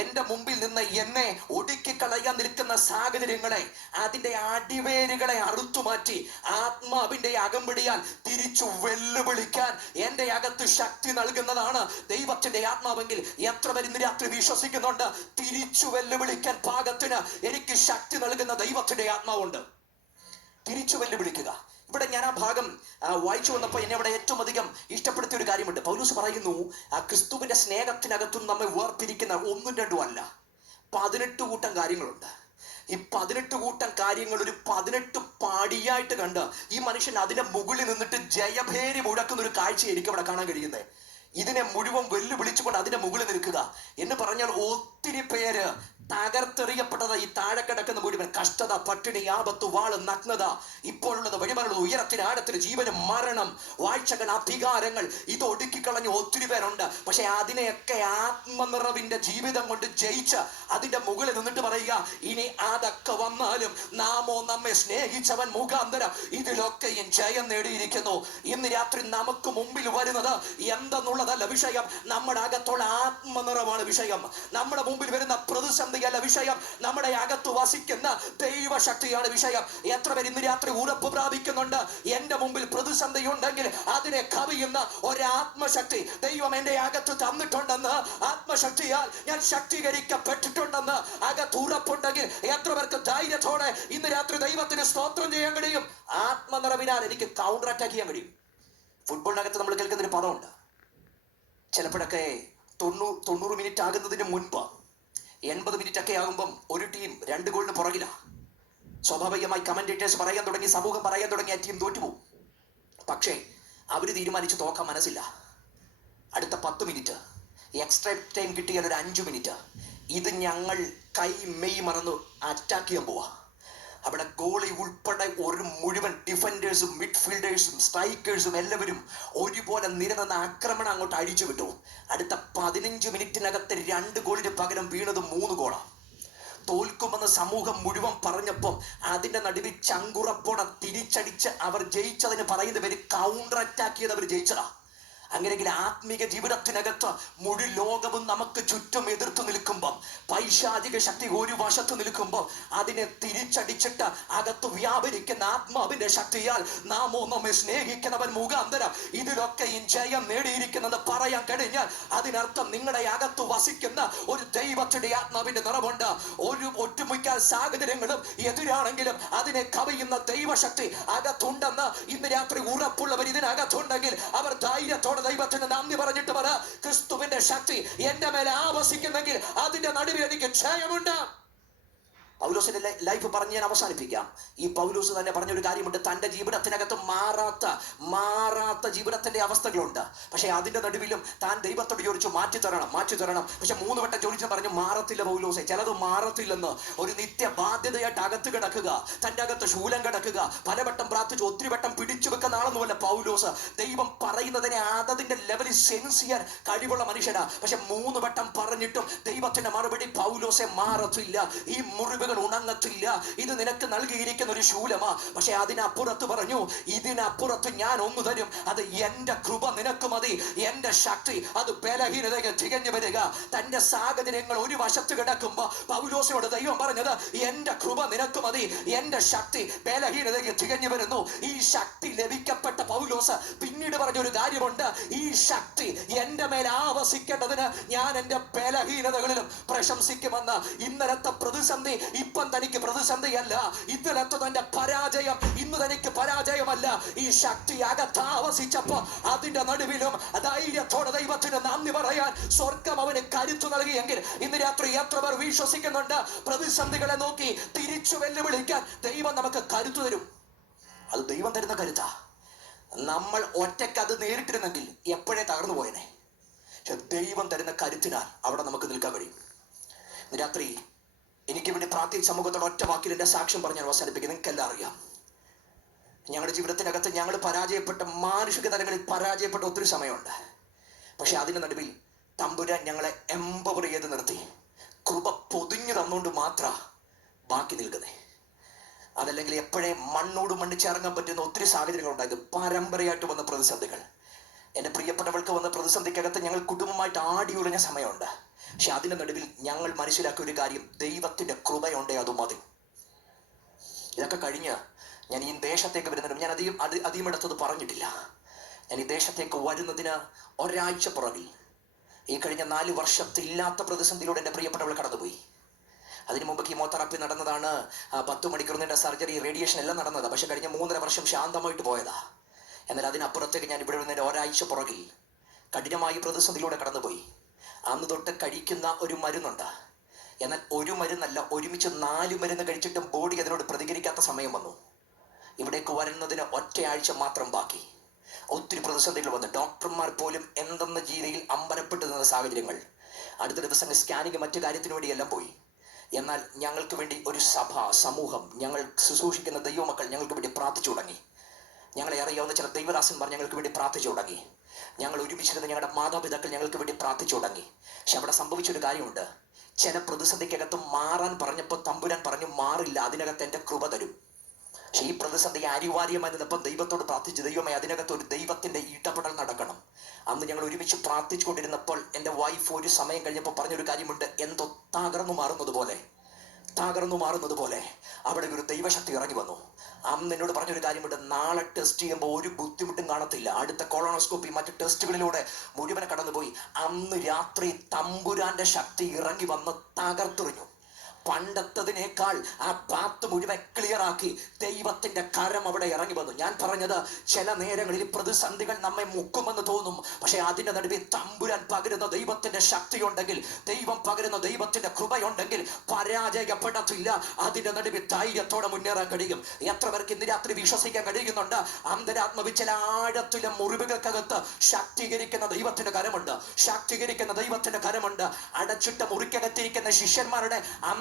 എന്റെ മുമ്പിൽ നിന്ന് എന്നെ ഒടുക്കിക്കളയാൻ നിൽക്കുന്ന സാഹചര്യങ്ങളെ, അതിന്റെ അടിവേരുകളെ അറുത്തുമാറ്റി ആത്മാവിന്റെ അകമ്പടിയാൽ തിരിച്ചു വെല്ലുവിളിക്കാൻ എന്റെ അകത്ത് ശക്തി നൽകുന്നതാണ് ദൈവത്തിന്റെ ആത്മാവെങ്കിൽ എത്ര പേർ ഇന്ന് രാത്രി വിശ്വസിക്കുന്നുണ്ട്? തിരിച്ചു വെല്ലുവിളിക്കാൻ പാകത്തിന് എനിക്ക് ശക്തി നൽകുന്ന ദൈവത്തിന്റെ ആത്മാവുണ്ട്. തിരിച്ചു വെല്ലുവിളിക്കുക. ഇവിടെ ഞാൻ ആ ഭാഗം വായിച്ചു വന്നപ്പോൾ എന്നെ അവിടെ ഏറ്റവും അധികം ഇഷ്ടപ്പെടുത്തിയ ഒരു കാര്യമുണ്ട്. പൗലോസ് പറയുന്നു, ആ ക്രിസ്തുവിന്റെ സ്നേഹത്തിനകത്തും നമ്മെ വേർപിരിക്കുന്ന 1ഉം 2ഉം അല്ല, 18 കൂട്ടം കാര്യങ്ങളുണ്ട്. ഈ 18 കൂട്ടം കാര്യങ്ങൾ ഒരു 18 പാടിയായിട്ട് കണ്ട് ഈ മനുഷ്യൻ അതിന്റെ മുകളിൽ നിന്നിട്ട് ജയഭേരി മുഴക്കുന്ന ഒരു കാഴ്ച എനിക്ക് അവിടെ കാണാൻ കഴിയുന്നത്. ഇതിനെ മുഴുവൻ വെല്ലുവിളിച്ചുകൊണ്ട് അതിന്റെ മുകളിൽ നിൽക്കുക എന്ന് പറഞ്ഞാൽ ഒത്തിരി പേര് തകർത്തെറിയപ്പെട്ടത് ഈ താഴെ കിടക്കുന്ന മുഴുവൻ കഷ്ടത, പട്ടിണി, ആപത്ത്, വാള്, നഗ്നത, ഇപ്പോഴുള്ളത്, വഴിമാറുള്ളത്, ഉയരത്തിന് ആഴത്തിന്, ജീവന് മരണം, വാഴ്ചകൾ, അധികാരങ്ങൾ, ഇത് ഒടുക്കിക്കളഞ്ഞ് ഒത്തിരി പേരുണ്ട്. പക്ഷെ അതിനെയൊക്കെ ആത്മനിറവിന്റെ ജീവിതം കൊണ്ട് ജയിച്ച് അതിന്റെ മുകളിൽ നിന്നിട്ട് പറയുക, ഇനി അതൊക്കെ വന്നാലും നാമോ നമ്മെ സ്നേഹിച്ചവൻ മുഖാന്തരം ഇതിലൊക്കെയും ജയം നേടിയിരിക്കുന്നു. ഇന്ന് രാത്രി നമുക്ക് മുമ്പിൽ വരുന്നത് എന്തെന്നുള്ളതല്ല വിഷയം, നമ്മുടെ അകത്തുള്ള ആത്മനിറവാണ് വിഷയം. നമ്മുടെ മുമ്പിൽ വരുന്ന പ്രതിസന്ധി ശക്തിയല്ല വിഷയം, നമ്മുടെ അകത്ത് വസിക്കുന്ന ദൈവശക്തിയാണ് വിഷയം. എത്ര പേർ ഇന്ന് രാത്രി ഉറപ്പ് പ്രാപിക്കുന്നുണ്ട്? എന്റെ മുമ്പിൽ പ്രതിസന്ധി ഉണ്ടെങ്കിൽ അതിനെ കവിയുന്ന ഒരാത്മശക്തി ദൈവം എന്റെ അകത്ത് തന്നിട്ടുണ്ടെന്ന്, ആത്മശക്തിയാൽ ഞാൻ ശക്തീകരിക്കപ്പെട്ടിട്ടുണ്ടെന്ന് അകത്ത് ഉറപ്പുണ്ടെങ്കിൽ എത്ര പേർക്ക് ധൈര്യത്തോടെ ഇന്ന് രാത്രി ദൈവത്തിന് സ്തോത്രം ചെയ്യാൻ കഴിയും? ആത്മനിറവിനാൽ എനിക്ക് കൗണ്ടർ അറ്റാക്ക് ചെയ്യാൻ കഴിയും. ഫുട്ബോളിനകത്ത് നമ്മൾ കേൾക്കുന്ന ഒരു പദമുണ്ട്, ചിലപ്പോഴൊക്കെ 90 മിനിറ്റ് ആകുന്നതിന് മുൻപ് 80 മിനിറ്റ് ഒക്കെ ആകുമ്പം ഒരു ടീം 2 ഗോളിന് പുറകിലാണ്. സ്വാഭാവികമായി കമന്റേറ്റേഴ്സ് പറയാൻ തുടങ്ങി, സമൂഹം പറയാൻ തുടങ്ങി, ആ ടീം തോറ്റുപോകും. പക്ഷേ അവര് തീരുമാനിച്ച് തോക്കാൻ മനസ്സില്ല. അടുത്ത 10 മിനിറ്റ് എക്സ്ട്രാ ടൈം കിട്ടിയാൽ ഒരു 5 മിനിറ്റ് ഇത് ഞങ്ങൾ കൈ മെയ് മറന്ന് അറ്റാക്ക് ചെയ്യാൻ പോവാ. അവിടെ ഗോളി ഉൾപ്പെടെ ഒരു മുഴുവൻ ഡിഫൻഡേഴ്സും മിഡ്ഫീൽഡേഴ്സും സ്ട്രൈക്കേഴ്സും എല്ലാവരും ഒരുപോലെ നിരന്ന ആക്രമണം അങ്ങോട്ട് അഴിച്ചു വിട്ടു. അടുത്ത 15 മിനിറ്റിനകത്ത് 2 ഗോളിന് പകരം വീണത് 3 ഗോളാണ്. തോൽക്കുമെന്ന് സമൂഹം മുഴുവൻ പറഞ്ഞപ്പം അതിന്റെ നടുവിൽ ചങ്കുറപ്പോടെ തിരിച്ചടിച്ച് അവർ ജയിച്ചതിന് പറയുന്ന പേര് കൗണ്ടർ അറ്റാക്ക് ചെയ്ത് അവർ ജയിച്ചതാ. അങ്ങനെയെങ്കിൽ ആത്മീക ജീവിതത്തിനകത്ത് മുഴു ലോകവും നമുക്ക് ചുറ്റും എതിർത്ത് നിൽക്കുമ്പം, പൈശാചിക ശക്തി ഒരു വശത്ത് നിൽക്കുമ്പോൾ അതിനെ തിരിച്ചടിച്ചിട്ട് അകത്ത് വ്യാപരിക്കുന്ന ആത്മാവിന്റെ ശക്തിയാൽ നാമോ നമ്മെ സ്നേഹിക്കുന്നവൻ മുഖാന്തരം ഇതിലൊക്കെയും ജയം നേടിയിരിക്കുന്നത് പറയാൻ കഴിഞ്ഞാൽ അതിനർത്ഥം നിങ്ങളുടെ അകത്ത് വസിക്കുന്ന ഒരു ദൈവത്തിന്റെ ആത്മാവിന്റെ നിറവുണ്ട്. ഒരു ഒട്ടുമിക്ക സാഹചര്യങ്ങളും എതിരാണെങ്കിലും അതിനെ കവിയുന്ന ദൈവശക്തി അകത്തുണ്ടെന്ന് ഇന്ന് രാത്രി ഉറപ്പുള്ളവർ ഇതിനകത്തുണ്ടെങ്കിൽ അവർ ധൈര്യത്തോടെ ദൈവത്തിന് നന്ദി പറഞ്ഞിട്ട് പറ, ക്രിസ്തുവിന്റെ ശക്തി എന്റെ മേലെ ആവസിക്കുന്നെങ്കിൽ അതിന്റെ നടുവിൽ എനിക്ക് ജയമുണ്ട്. പൗലോസിന്റെ ലൈഫ് പറഞ്ഞ് ഞാൻ അവസാനിപ്പിക്കാം. ഈ പൗലോസ് തന്നെ പറഞ്ഞൊരു കാര്യമുണ്ട്, തന്റെ ജീവിതത്തിനകത്ത് മാറാത്ത ജീവിതത്തിന്റെ അവസ്ഥകളുണ്ട്. പക്ഷെ അതിന്റെ നടുവിലും താൻ ദൈവത്തോട് ചോദിച്ചു മാറ്റി തരണം. പക്ഷെ 3 വട്ടം ചോദിച്ചു പറഞ്ഞു മാറത്തില്ല പൗലോസെ, ചിലത് മാറത്തില്ലെന്ന്. ഒരു നിത്യ ബാധ്യതയായിട്ട് അകത്ത് കിടക്കുക, തന്റെ അകത്ത് ശൂലം കിടക്കുക, പലവട്ടം പ്രാർത്ഥിച്ചു, ഒത്തിരി വട്ടം പിടിച്ചു വെക്കുന്ന ആളൊന്നുമല്ല പൗലോസ്. ദൈവം പറയുന്നതിനെ അതിന്റെ ലെവലിൽ സെൻസ് ചെയ്യാൻ കഴിവുള്ള മനുഷ്യനാ. പക്ഷെ 3 വട്ടം പറഞ്ഞിട്ടും ദൈവത്തിന്റെ മറുപടി പൗലോസെ മാറത്തില്ല, ഈ മുറിവ് ഉണങ്ങത്തില്ല, ഇത് നിനക്ക് നൽകിയിരിക്കുന്ന ഒരു ശൂലമാ. പക്ഷെ അതിനപ്പുറത്ത് പറഞ്ഞു, ഇതിനപ്പുറത്ത് ഞാൻ ഒന്ന് തരും, അത് എന്റെ കൃപ നിനക്ക് മതി, എന്റെ ശക്തി അത് ബലഹീനതയ്ക്ക് തികഞ്ഞു വരിക. തന്റെ സാഹചര്യങ്ങൾ ഒരു വശത്ത് കിടക്കുമ്പോ പൗലോസിനോട് ദൈവം പറഞ്ഞത്, എന്റെ കൃപ നിനക്ക് മതി, എന്റെ ശക്തി ബലഹീനതയ്ക്ക് തികഞ്ഞു വരുന്നു. ഈ ശക്തി ലഭിക്കപ്പെട്ട പൗലോസ് പിന്നീട് പറഞ്ഞൊരു കാര്യമുണ്ട്, ഈ ശക്തി എന്റെ മേൽ ആവസിക്കേണ്ടതിന് ഞാൻ എന്റെ ബലഹീനതകളിലും പ്രശംസിക്കുമെന്ന്. ഇന്നലത്തെ പ്രതിസന്ധി ഇപ്പം തനിക്ക് പ്രതിസന്ധിയല്ല, ഇന്നലത്തെ തന്റെ പരാജയം ഇന്ന് തനിക്ക് പരാജയമല്ല. ഈ ശക്തി അകത്താവസിച്ചപ്പോ അതിന്റെ നടുവിലും ധൈര്യത്തോടെ ദൈവത്തിന് നന്ദി പറയാൻ സ്വർഗം അവന് കരുത്തു നൽകിയെങ്കിൽ ഇന്ന് രാത്രി എത്ര പേർ വിശ്വസിക്കുന്നുണ്ട്? പ്രതിസന്ധികളെ നോക്കി തിരിച്ചു വെല്ലുവിളിക്കാൻ ദൈവം നമുക്ക് കരുത്തു തരും. അത് ദൈവം തരുന്ന കരുത്താ. നമ്മൾ ഒറ്റയ്ക്ക് അത് നേരിട്ടിരുന്നെങ്കിൽ എപ്പോഴേ തകർന്നു പോയനെ. പക്ഷെ ദൈവം തരുന്ന കരുത്തിനാൽ അവിടെ നമുക്ക് നിൽക്കാൻ കഴിയും. ഇന്ന് രാത്രി എനിക്ക് വേണ്ടി പ്രാർത്ഥിച്ച സമൂഹത്തോട് ഒറ്റ വാക്കിൽ എൻ്റെ സാക്ഷ്യം പറഞ്ഞ് അവസാനിപ്പിക്കും. നിങ്ങൾക്കെല്ലാം അറിയാം, ഞങ്ങളുടെ ജീവിതത്തിനകത്ത് ഞങ്ങൾ പരാജയപ്പെട്ട, മാനുഷിക തലങ്ങളിൽ പരാജയപ്പെട്ട ഒത്തിരി സമയമുണ്ട്. പക്ഷെ അതിൻ്റെ നടുവിൽ തമ്പുരാൻ ഞങ്ങളെ എംപവർ ചെയ്ത് നിർത്തി, കൃപ പൊതിഞ്ഞു തന്നുകൊണ്ട് മാത്രം ബാക്കി നിൽക്കുന്നേ. അതല്ലെങ്കിൽ എപ്പോഴേ മണ്ണോട് മണ്ണിച്ചിറങ്ങാൻ പറ്റുന്ന ഒത്തിരി സാഹചര്യങ്ങൾ ഉണ്ടായത്, പരമ്പരയായിട്ട് വന്ന പ്രതിസന്ധികൾ. എൻ്റെ പ്രിയപ്പെട്ടവൾക്ക് വന്ന പ്രതിസന്ധിക്കകത്ത് ഞങ്ങൾ കുടുംബമായിട്ട് ആടി ഉറഞ്ഞ സമയമുണ്ട്. പക്ഷെ അതിന്റെ നടുവിൽ ഞങ്ങൾ മനസ്സിലാക്കിയ ഒരു കാര്യം, ദൈവത്തിന്റെ കൃപയുണ്ടേ അത് മതി. ഇതൊക്കെ കഴിഞ്ഞ് ഞാൻ ഈ ദേശത്തേക്ക് വരുന്നതിനും ഞാൻ അധികം എടുത്തത് പറഞ്ഞിട്ടില്ല. ഞാൻ ഈ ദേശത്തേക്ക് വരുന്നതിന് ഒരാഴ്ച പുറകിൽ ഈ കഴിഞ്ഞ 4 വർഷത്തില്ലാത്ത പ്രതിസന്ധിയിലൂടെ എൻ്റെ പ്രിയപ്പെട്ടവൾ കടന്നുപോയി. അതിനു മുമ്പ് കീമോതെറാപ്പി നടന്നതാണ്, 10 മണിക്കൂർ നീണ്ട സർജറി, റേഡിയേഷൻ എല്ലാം നടന്നതാണ്. പക്ഷെ കഴിഞ്ഞ 3.5 വർഷം ശാന്തമായിട്ട് പോയതാ. എന്നാൽ അതിനപ്പുറത്തേക്ക് ഞാൻ ഇവിടെ വരുന്നതിന് ഒരാഴ്ച പുറകിൽ കഠിനമായ പ്രതിസന്ധിയിലൂടെ കടന്നുപോയി. അന്ന് തൊട്ട് കഴിക്കുന്ന ഒരു മരുന്നുണ്ട്. എന്നാൽ ഒരു മരുന്നല്ല, ഒരുമിച്ച് 4 മരുന്ന് കഴിച്ചിട്ടും ബോഡി അതിനോട് പ്രതികരിക്കാത്ത സമയം വന്നു. ഇവിടേക്ക് വരുന്നതിന് ഒറ്റയാഴ്ച മാത്രം ബാക്കി. ഒത്തിരി പ്രതിസന്ധികൾ വന്നു. ഡോക്ടർമാർ പോലും എന്തെന്ന രീതിയിൽ അമ്പരപ്പെട്ടു നിന്ന സാഹചര്യങ്ങൾ. അടുത്ത ദിവസം സ്കാനിങ് മറ്റു കാര്യത്തിനു വേണ്ടിയെല്ലാം പോയി. എന്നാൽ ഞങ്ങൾക്ക് വേണ്ടി ഒരു സഭ, സമൂഹം, ഞങ്ങൾ ശുശ്രൂഷിക്കുന്ന ദൈവമക്കൾ ഞങ്ങൾക്ക് വേണ്ടി പ്രാർത്ഥിച്ചു തുടങ്ങി. ഞങ്ങളെ അറിയാവുന്ന ചില ദൈവദാസന്മാർ ഞങ്ങൾക്ക് വേണ്ടി പ്രാർത്ഥിച്ചു തുടങ്ങി. ഞങ്ങൾ ഒരുമിച്ചിരുന്ന് ഞങ്ങളുടെ മാതാപിതാക്കൾ ഞങ്ങൾക്ക് വേണ്ടി പ്രാർത്ഥിച്ചു തുടങ്ങി. പക്ഷെ അവിടെ സംഭവിച്ചൊരു കാര്യമുണ്ട്. ചില പ്രതിസന്ധിക്കകത്ത് മാറാൻ പറഞ്ഞപ്പോൾ തമ്പുരാൻ പറഞ്ഞു, മാറില്ല, അതിനകത്ത് എൻ്റെ കൃപ തരും. പക്ഷെ ഈ പ്രതിസന്ധി അനിവാര്യമായി നിന്നപ്പം ദൈവത്തോട് പ്രാർത്ഥിച്ചു, ദൈവമേ അതിനകത്ത് ഒരു ദൈവത്തിന്റെ ഇടപെടൽ നടക്കണം. അന്ന് ഞങ്ങൾ ഒരുമിച്ച് പ്രാർത്ഥിച്ചുകൊണ്ടിരുന്നപ്പോൾ എൻ്റെ വൈഫ് ഒരു സമയം കഴിഞ്ഞപ്പോൾ പറഞ്ഞൊരു കാര്യമുണ്ട്, എന്തോ തകർന്നു മാറുന്നത് പോലെ അവിടെ ഒരു ദൈവശക്തി ഇറങ്ങി വന്നു. അന്ന് എന്നോട് പറഞ്ഞൊരു കാര്യമുണ്ട്, നാളെ ടെസ്റ്റ് ചെയ്യുമ്പോൾ ഒരു ബുദ്ധിമുട്ടും കാണത്തില്ല. അടുത്ത കൊളോണോസ്കോപ്പി മറ്റ് ടെസ്റ്റുകളിലൂടെ മുഴുവൻ കടന്നുപോയി. അന്ന് രാത്രി തമ്പുരാന്റെ ശക്തി ഇറങ്ങി വന്ന് തകർത്തെറിഞ്ഞു. പണ്ടത്തതിനേക്കാൾ ആ പാത്ത് മുഴുവൻ ക്ലിയർ ആക്കി ദൈവത്തിന്റെ കരം അവിടെ ഇറങ്ങി വന്നു. ഞാൻ പറഞ്ഞത്, ചില നേരങ്ങളിൽ പ്രതിസന്ധികൾ നമ്മെ മുക്കുമെന്ന് തോന്നും, പക്ഷെ അതിന്റെ നടുവിൽ തമ്പുരാൻ പകരുന്ന ദൈവത്തിന്റെ ശക്തിയുണ്ടെങ്കിൽ, ദൈവം പകരുന്ന ദൈവത്തിന്റെ കൃപയുണ്ടെങ്കിൽ പരാജയപ്പെടത്തില്ല. അതിന്റെ നടുവിൽ ധൈര്യത്തോടെ മുന്നേറാൻ കഴിയും. എത്ര പേർക്ക് ഇന്ന് രാത്രി വിശ്വസിക്കാൻ കഴിയുന്നുണ്ട്? അന്തരാത്മാവിൽ ചില ആഴത്തിലെ മുറിവുകൾക്കകത്ത് ശാക്തീകരിക്കുന്ന ദൈവത്തിന്റെ കരമുണ്ട്. അടച്ചിട്ട മുറിക്കകത്തിരിക്കുന്ന ശിഷ്യന്മാരുടെ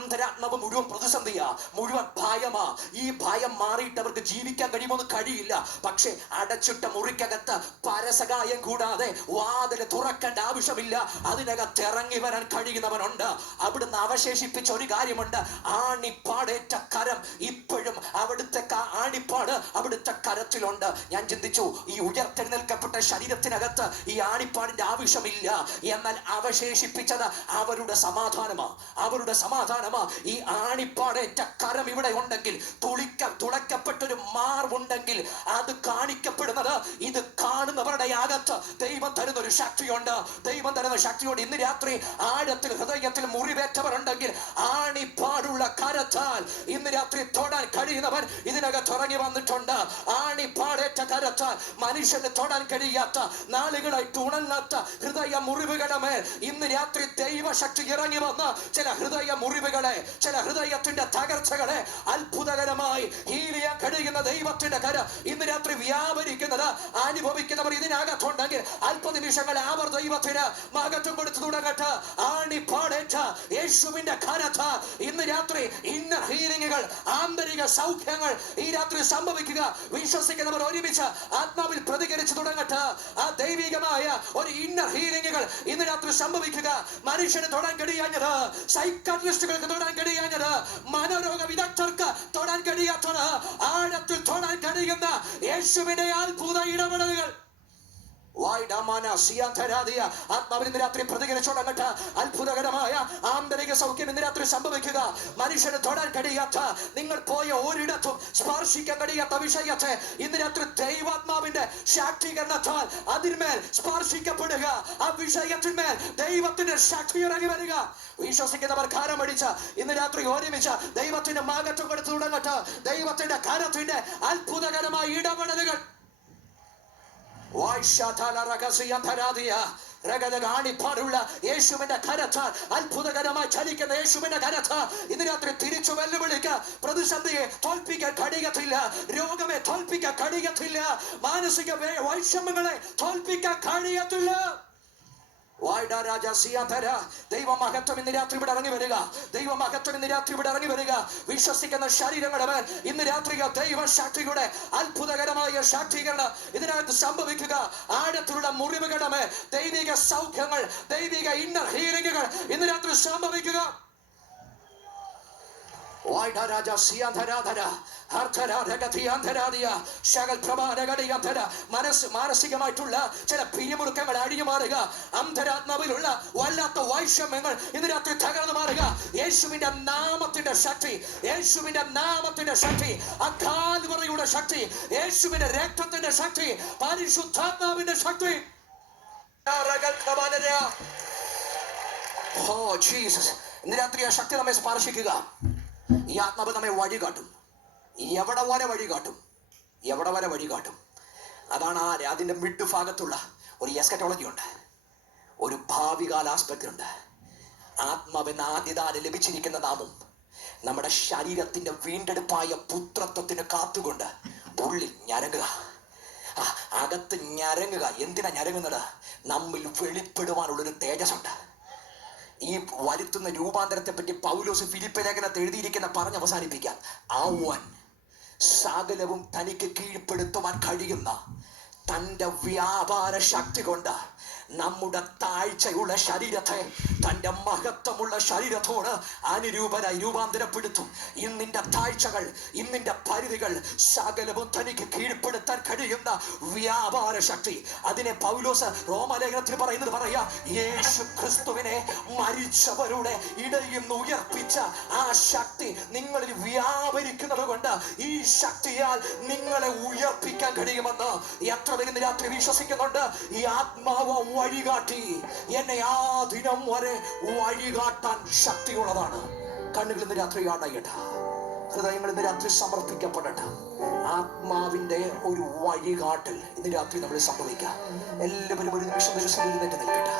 അന്തരാത്മാവ് മുഴുവൻ പ്രതിസന്ധിയാ, മുഴുവൻ ഭയമാ. ഈ ഭയം മാറിയിട്ട് അവർക്ക് ജീവിക്കാൻ കഴിയില്ല. പക്ഷെ അടച്ചിട്ട മുറിക്കകത്ത് പരസഹായം കൂടാതെ വാതിൽ തുറക്കേണ്ട ആവശ്യമില്ല. അതിനകത്ത് ഇറങ്ങി വരാൻ കഴിയുന്നവനുണ്ട്. അവിടുന്ന് അവശേഷിപ്പിച്ച ഒരു കാര്യമുണ്ട്, ആണിപ്പാടേറ്റ കരം. ഇപ്പോഴും അവിടുത്തെ ആണിപ്പാട് അവിടുത്തെ കരത്തിലുണ്ട്. ഞാൻ ചിന്തിച്ചു, ഈ ഉയർത്തെഴുന്നേൽക്കപ്പെട്ട ശരീരത്തിനകത്ത് ഈ ആണിപ്പാടിന്റെ ആവശ്യമില്ല, എന്നാൽ അവശേഷിപ്പിച്ചത് അവരുടെ സമാധാനമാ. ഈ ആണിപ്പാടേറ്റ കരം ഇവിടെ ഉണ്ടെങ്കിൽ, തുളയ്ക്കപ്പെട്ടൊരു മാർവുണ്ടെങ്കിൽ, അത് കാണിക്കപ്പെടുന്നത് ഇത് കാണുന്നവരുടെ അകത്ത് ദൈവം തരുന്നൊരു ശക്തിയുണ്ട്. ഇന്ന് രാത്രി ആഴത്തിൽ ഹൃദയത്തിൽ മുറിവേറ്റവരുണ്ടെങ്കിൽ, ആണിപ്പാടുള്ള കരത്താൽ ഇന്ന് രാത്രി തൊടാൻ കഴിയുന്നവൻ ഇതിനകത്ത് ഇറങ്ങി വന്നിട്ടുണ്ട്. ആണിപ്പാടേറ്റ കരത്താൽ മനുഷ്യന് തൊടാൻ കഴിയാത്ത, നാളുകളായിട്ട് ഉണങ്ങാത്ത ഹൃദയ മുറിവുകളുടെ മേൽ ഇന്ന് രാത്രി ദൈവശക്തി ഇറങ്ങി വന്ന് ചില ഹൃദയ മുറിവുകളെ, ചില ഹൃദയത്തിന്റെ തകർച്ചകളെ അത്ഭുതകരമായി ഹീൽ ചെയ്യാൻ കഴിയുന്ന ദൈവത്തിന്റെ കരം ഇന്ന് രാത്രി വ്യാപരിക്കുന്നത് അനുഭവിക്കുന്നവർ ഇതിനകത്തുണ്ടെങ്കിൽ, അല്പനിമിഷങ്ങൾ അവർ ദൈവത്തിന് മഹത്വം കൊടുത്തു തുടങ്ങട്ടെ. ആണിപ്പാടേറ്റ യേശുവിന്റെ കരത്താൽ ഇന്ന് രാത്രി ഇന്നർ ഹീലിംഗുകൾ, ആന്തരിക സൗഖ്യങ്ങൾ ഈ രാത്രി സംഭവിക്കുക. വിശ്വസിക്കുന്നവർ ഒരുമിച്ച് ആത്മാവിൽ പ്രതികരിച്ചു തുടങ്ങട്ടെ. ആ ദൈവികമായ ഒരു ഇന്നർ ഹീലിംഗുകൾ ഇന്ന് രാത്രി സംഭവിക്കുക. മനുഷ്യന് തൊടാൻ കഴിയാഞ്ഞത്, സൈക്കാട്രിസ്റ്റുകൾക്ക് തൊടാൻ കഴിയാഞ്ഞത്, മനോരോഗ വിദഗ്ധർക്ക് തൊടാൻ കഴിയാത്തത്, ആഴത്തിൽ തൊടാൻ കഴിയുന്ന യേശുവിന്റെ അത്ഭുത ഇടപെടലുകൾ ആത്മാവിൽ ഇന്ന് രാത്രി പ്രതികരിച്ചോടങ്ങട്ടെ. അത്ഭുതകരമായ ആന്തരിക സൗഖ്യം ഇന്ന് രാത്രി സംഭവിക്കുക. മനുഷ്യന് തൊടാൻ കഴിയാത്ത, നിങ്ങൾ പോയ ഒരിടത്തും സ്പർശിക്കാൻ കഴിയാത്ത വിഷയത്തെ ഇന്ന് രാത്രി ദൈവാത്മാവിന്റെ ശാക്തീകരണത്താൽ അതിന്മേൽ സ്പർശിക്കപ്പെടുക. ആ വിഷയത്തിന്മേൽ ദൈവത്തിന്റെ ശക്തി ഇറങ്ങി വരിക. വിശ്വസിക്കുന്നവർ കാരമടിച്ച ഇന്ന് രാത്രി ഒരുമിച്ച് ദൈവത്തിന്റെ മഹത്വം കൊടുത്തു തുടങ്ങട്ടെ. ദൈവത്തിന്റെ കരത്തിന്റെ അത്ഭുതകരമായ ഇടപെടലുകൾ ാണിപ്പാടുള്ള യേശുവിന്റെ കരത്താൽ, അത്ഭുതകരമായി ചലിക്കുന്ന യേശുവിന്റെ കരത്താൽ ഇന്ന് രാത്രി തിരിച്ചു വെല്ലുവിളിക്ക്. പ്രതിസന്ധിയെ തോൽപ്പിക്കാൻ കഴിയത്തില്ല, രോഗമെ തോൽപ്പിക്കാൻ കഴിയത്തില്ല, മാനസിക വൈഷമ്യങ്ങളെ തോൽപ്പിക്കാൻ കഴിയത്തില്ല. ദൈവമഹത്വം ഇന്ന് രാത്രി ഇവിടെ ഇറങ്ങി വരിക. വിശ്വസിക്കുന്ന ശരീരങ്ങളുടെ മേൽ ഇന്ന് രാത്രി ദൈവശക്തിയുടെ അത്ഭുതകരമായ ശാക്തീകരണം ഇതിനകത്ത് സംഭവിക്കുക. ആഴത്തിലുള്ള മുറിവുകളുടെ മേൽ ദൈവിക സൗഖ്യങ്ങൾ, ദൈവിക ഇന്നർ ഹീലിംഗുകൾ ഇന്ന് രാത്രി സംഭവിക്കുക. മാനസികമായിട്ടുള്ള ചില പിരിമുറുക്കങ്ങൾ അഴിഞ്ഞു മാറുക. അന്തരാത്മാവിലുള്ള വല്ലാത്ത വൈഷമ്യങ്ങൾ ഇന്ന് രാത്രി തകർന്നു മാറുക. യേശുവിന്റെ നാമത്തിന്റെ ശക്തി, അകാൽവറിയുടെ ശക്തി, യേശുവിന്റെ രക്തത്തിന്റെ ശക്തി, പരിശുദ്ധാത്മാവിന്റെ ശക്തി. ഇന്ന് രാത്രി ആ ശക്തി നമ്മെ സ്പർശിക്കുക. ഈ ആത്മാവ് നമ്മെ വഴികാട്ടും. എവിടെ വരെ വഴികാട്ടും. അതാണ് അതിന്റെ മിഡ് ഭാഗത്തുള്ള ഒരു എസ്കറ്റോളജി ഉണ്ട്, ഒരു ഭാവികാല ആസ്പെക്ട് ഉണ്ട്. ആത്മാവെന്ന ആദ്യദാനം ലഭിച്ചിരിക്കുന്ന നാമം നമ്മുടെ ശരീരത്തിന്റെ വീണ്ടെടുപ്പായ പുത്രത്വത്തിന് കാത്തുകൊണ്ട് ഉള്ളിൽ ഞരങ്ങുക, അകത്ത് ഞരങ്ങുക. എന്തിനാ ഞരങ്ങുന്നത്? നമ്മിൽ വെളിപ്പെടുവാനുള്ളൊരു തേജസ്സുണ്ട്. ഈ വരുത്തുന്ന രൂപാന്തരത്തെ പറ്റി പൗലോസ് ഫിലിപ്പ് ലേഖനത്തിൽ എഴുതിയിരിക്കുന്ന പറഞ്ഞ് അവസാനിപ്പിക്കാം. അവൻ സകലവും തനിക്ക് കീഴ്പ്പെടുത്തുവാൻ കഴിയുന്ന തന്റെ വ്യാപാര ശക്തി കൊണ്ട് നമ്മുടെ താഴ്ചയുള്ള ശരീരത്തെ തൻ്റെ മഹത്വമുള്ള ശരീരത്തോട് അനുരൂപരായി രൂപാന്തരപ്പെടുത്തും. ഇന്നിന്റെ താഴ്ചകൾ, ഇന്നിന്റെ പരിധികൾ സകലവും തനിക്ക് കീഴ്പ്പെടുത്താൻ കഴിയുന്ന വ്യാപാര ശക്തി. അതിനെ പൗലോസ് റോമാലേഖനത്തിൽ പറയുന്നത് പറയാ, യേശു ക്രിസ്തുവിനെ മരിച്ചവരുടെ ഇടയിൽ നിന്ന് ഉയർപ്പിച്ച ആ ശക്തി നിങ്ങളിൽ വ്യാപരിക്കുന്നത് കൊണ്ട് ഈ ശക്തിയാൽ നിങ്ങളെ ഉയർപ്പിക്കാൻ കഴിയുമെന്ന് എത്ര പേര് ഇന്ന് രാത്രി വിശ്വസിക്കുന്നുണ്ട്? ഈ ആത്മാവ് വഴികാട്ടി എന്നെ ആ ദിനം വരെ വഴികാട്ടാൻ ശക്തിയുള്ളതാണ്. കണ്ണുകൾ ഇന്ന് രാത്രി കാണട്ടെ, ഹൃദയങ്ങൾ ഇന്ന് രാത്രി സമർപ്പിക്കപ്പെടട്ടെ. ആത്മാവിന്റെ ഒരു വഴികാട്ടൽ ഇന്ന് രാത്രി നമ്മൾ സംഭവിക്കാം. എല്ലാവരും ഒരു നിമിഷം എഴുന്നേറ്റ് നിൽക്കട്ടെ.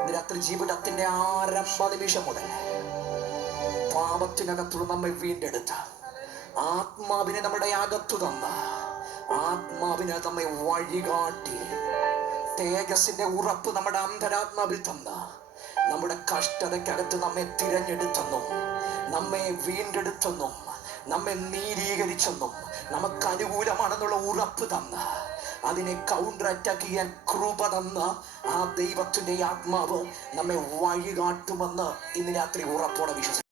ഇന്ന് രാത്രി ജീവിതത്തിന്റെ ആരംഭ നിമിഷം മുതൽ പാപത്തിനകത്തുള്ള നമ്മെ വീണ്ടെടുത്ത ആത്മാവിനെ നമ്മുടെ അകത്തു തന്ന ആത്മാവിനെ നമ്മെ വഴികാട്ടി തേജസ്സിന്റെ ഉറപ്പ് നമ്മുടെ അന്തരാത്മാവിൽ തന്ന നമ്മുടെ കഷ്ടതയ്ക്കകത്ത് നമ്മെ തിരഞ്ഞെടുത്തെന്നും നമ്മെ വീണ്ടെടുത്തെന്നും നമ്മെ നീതീകരിച്ചെന്നും നമുക്ക് അനുകൂലമാണെന്നുള്ള ഉറപ്പ് തന്ന അതിനെ കൗണ്ടർ അറ്റാക്ക് ചെയ്യാൻ കൃപ തന്ന ആ ദൈവത്തിന്റെ ആത്മാവ് നമ്മെ വഴികാട്ടുമെന്ന് ഇന്ന് രാത്രി ഉറപ്പോടെ വിശ്വസിക്കുന്നു.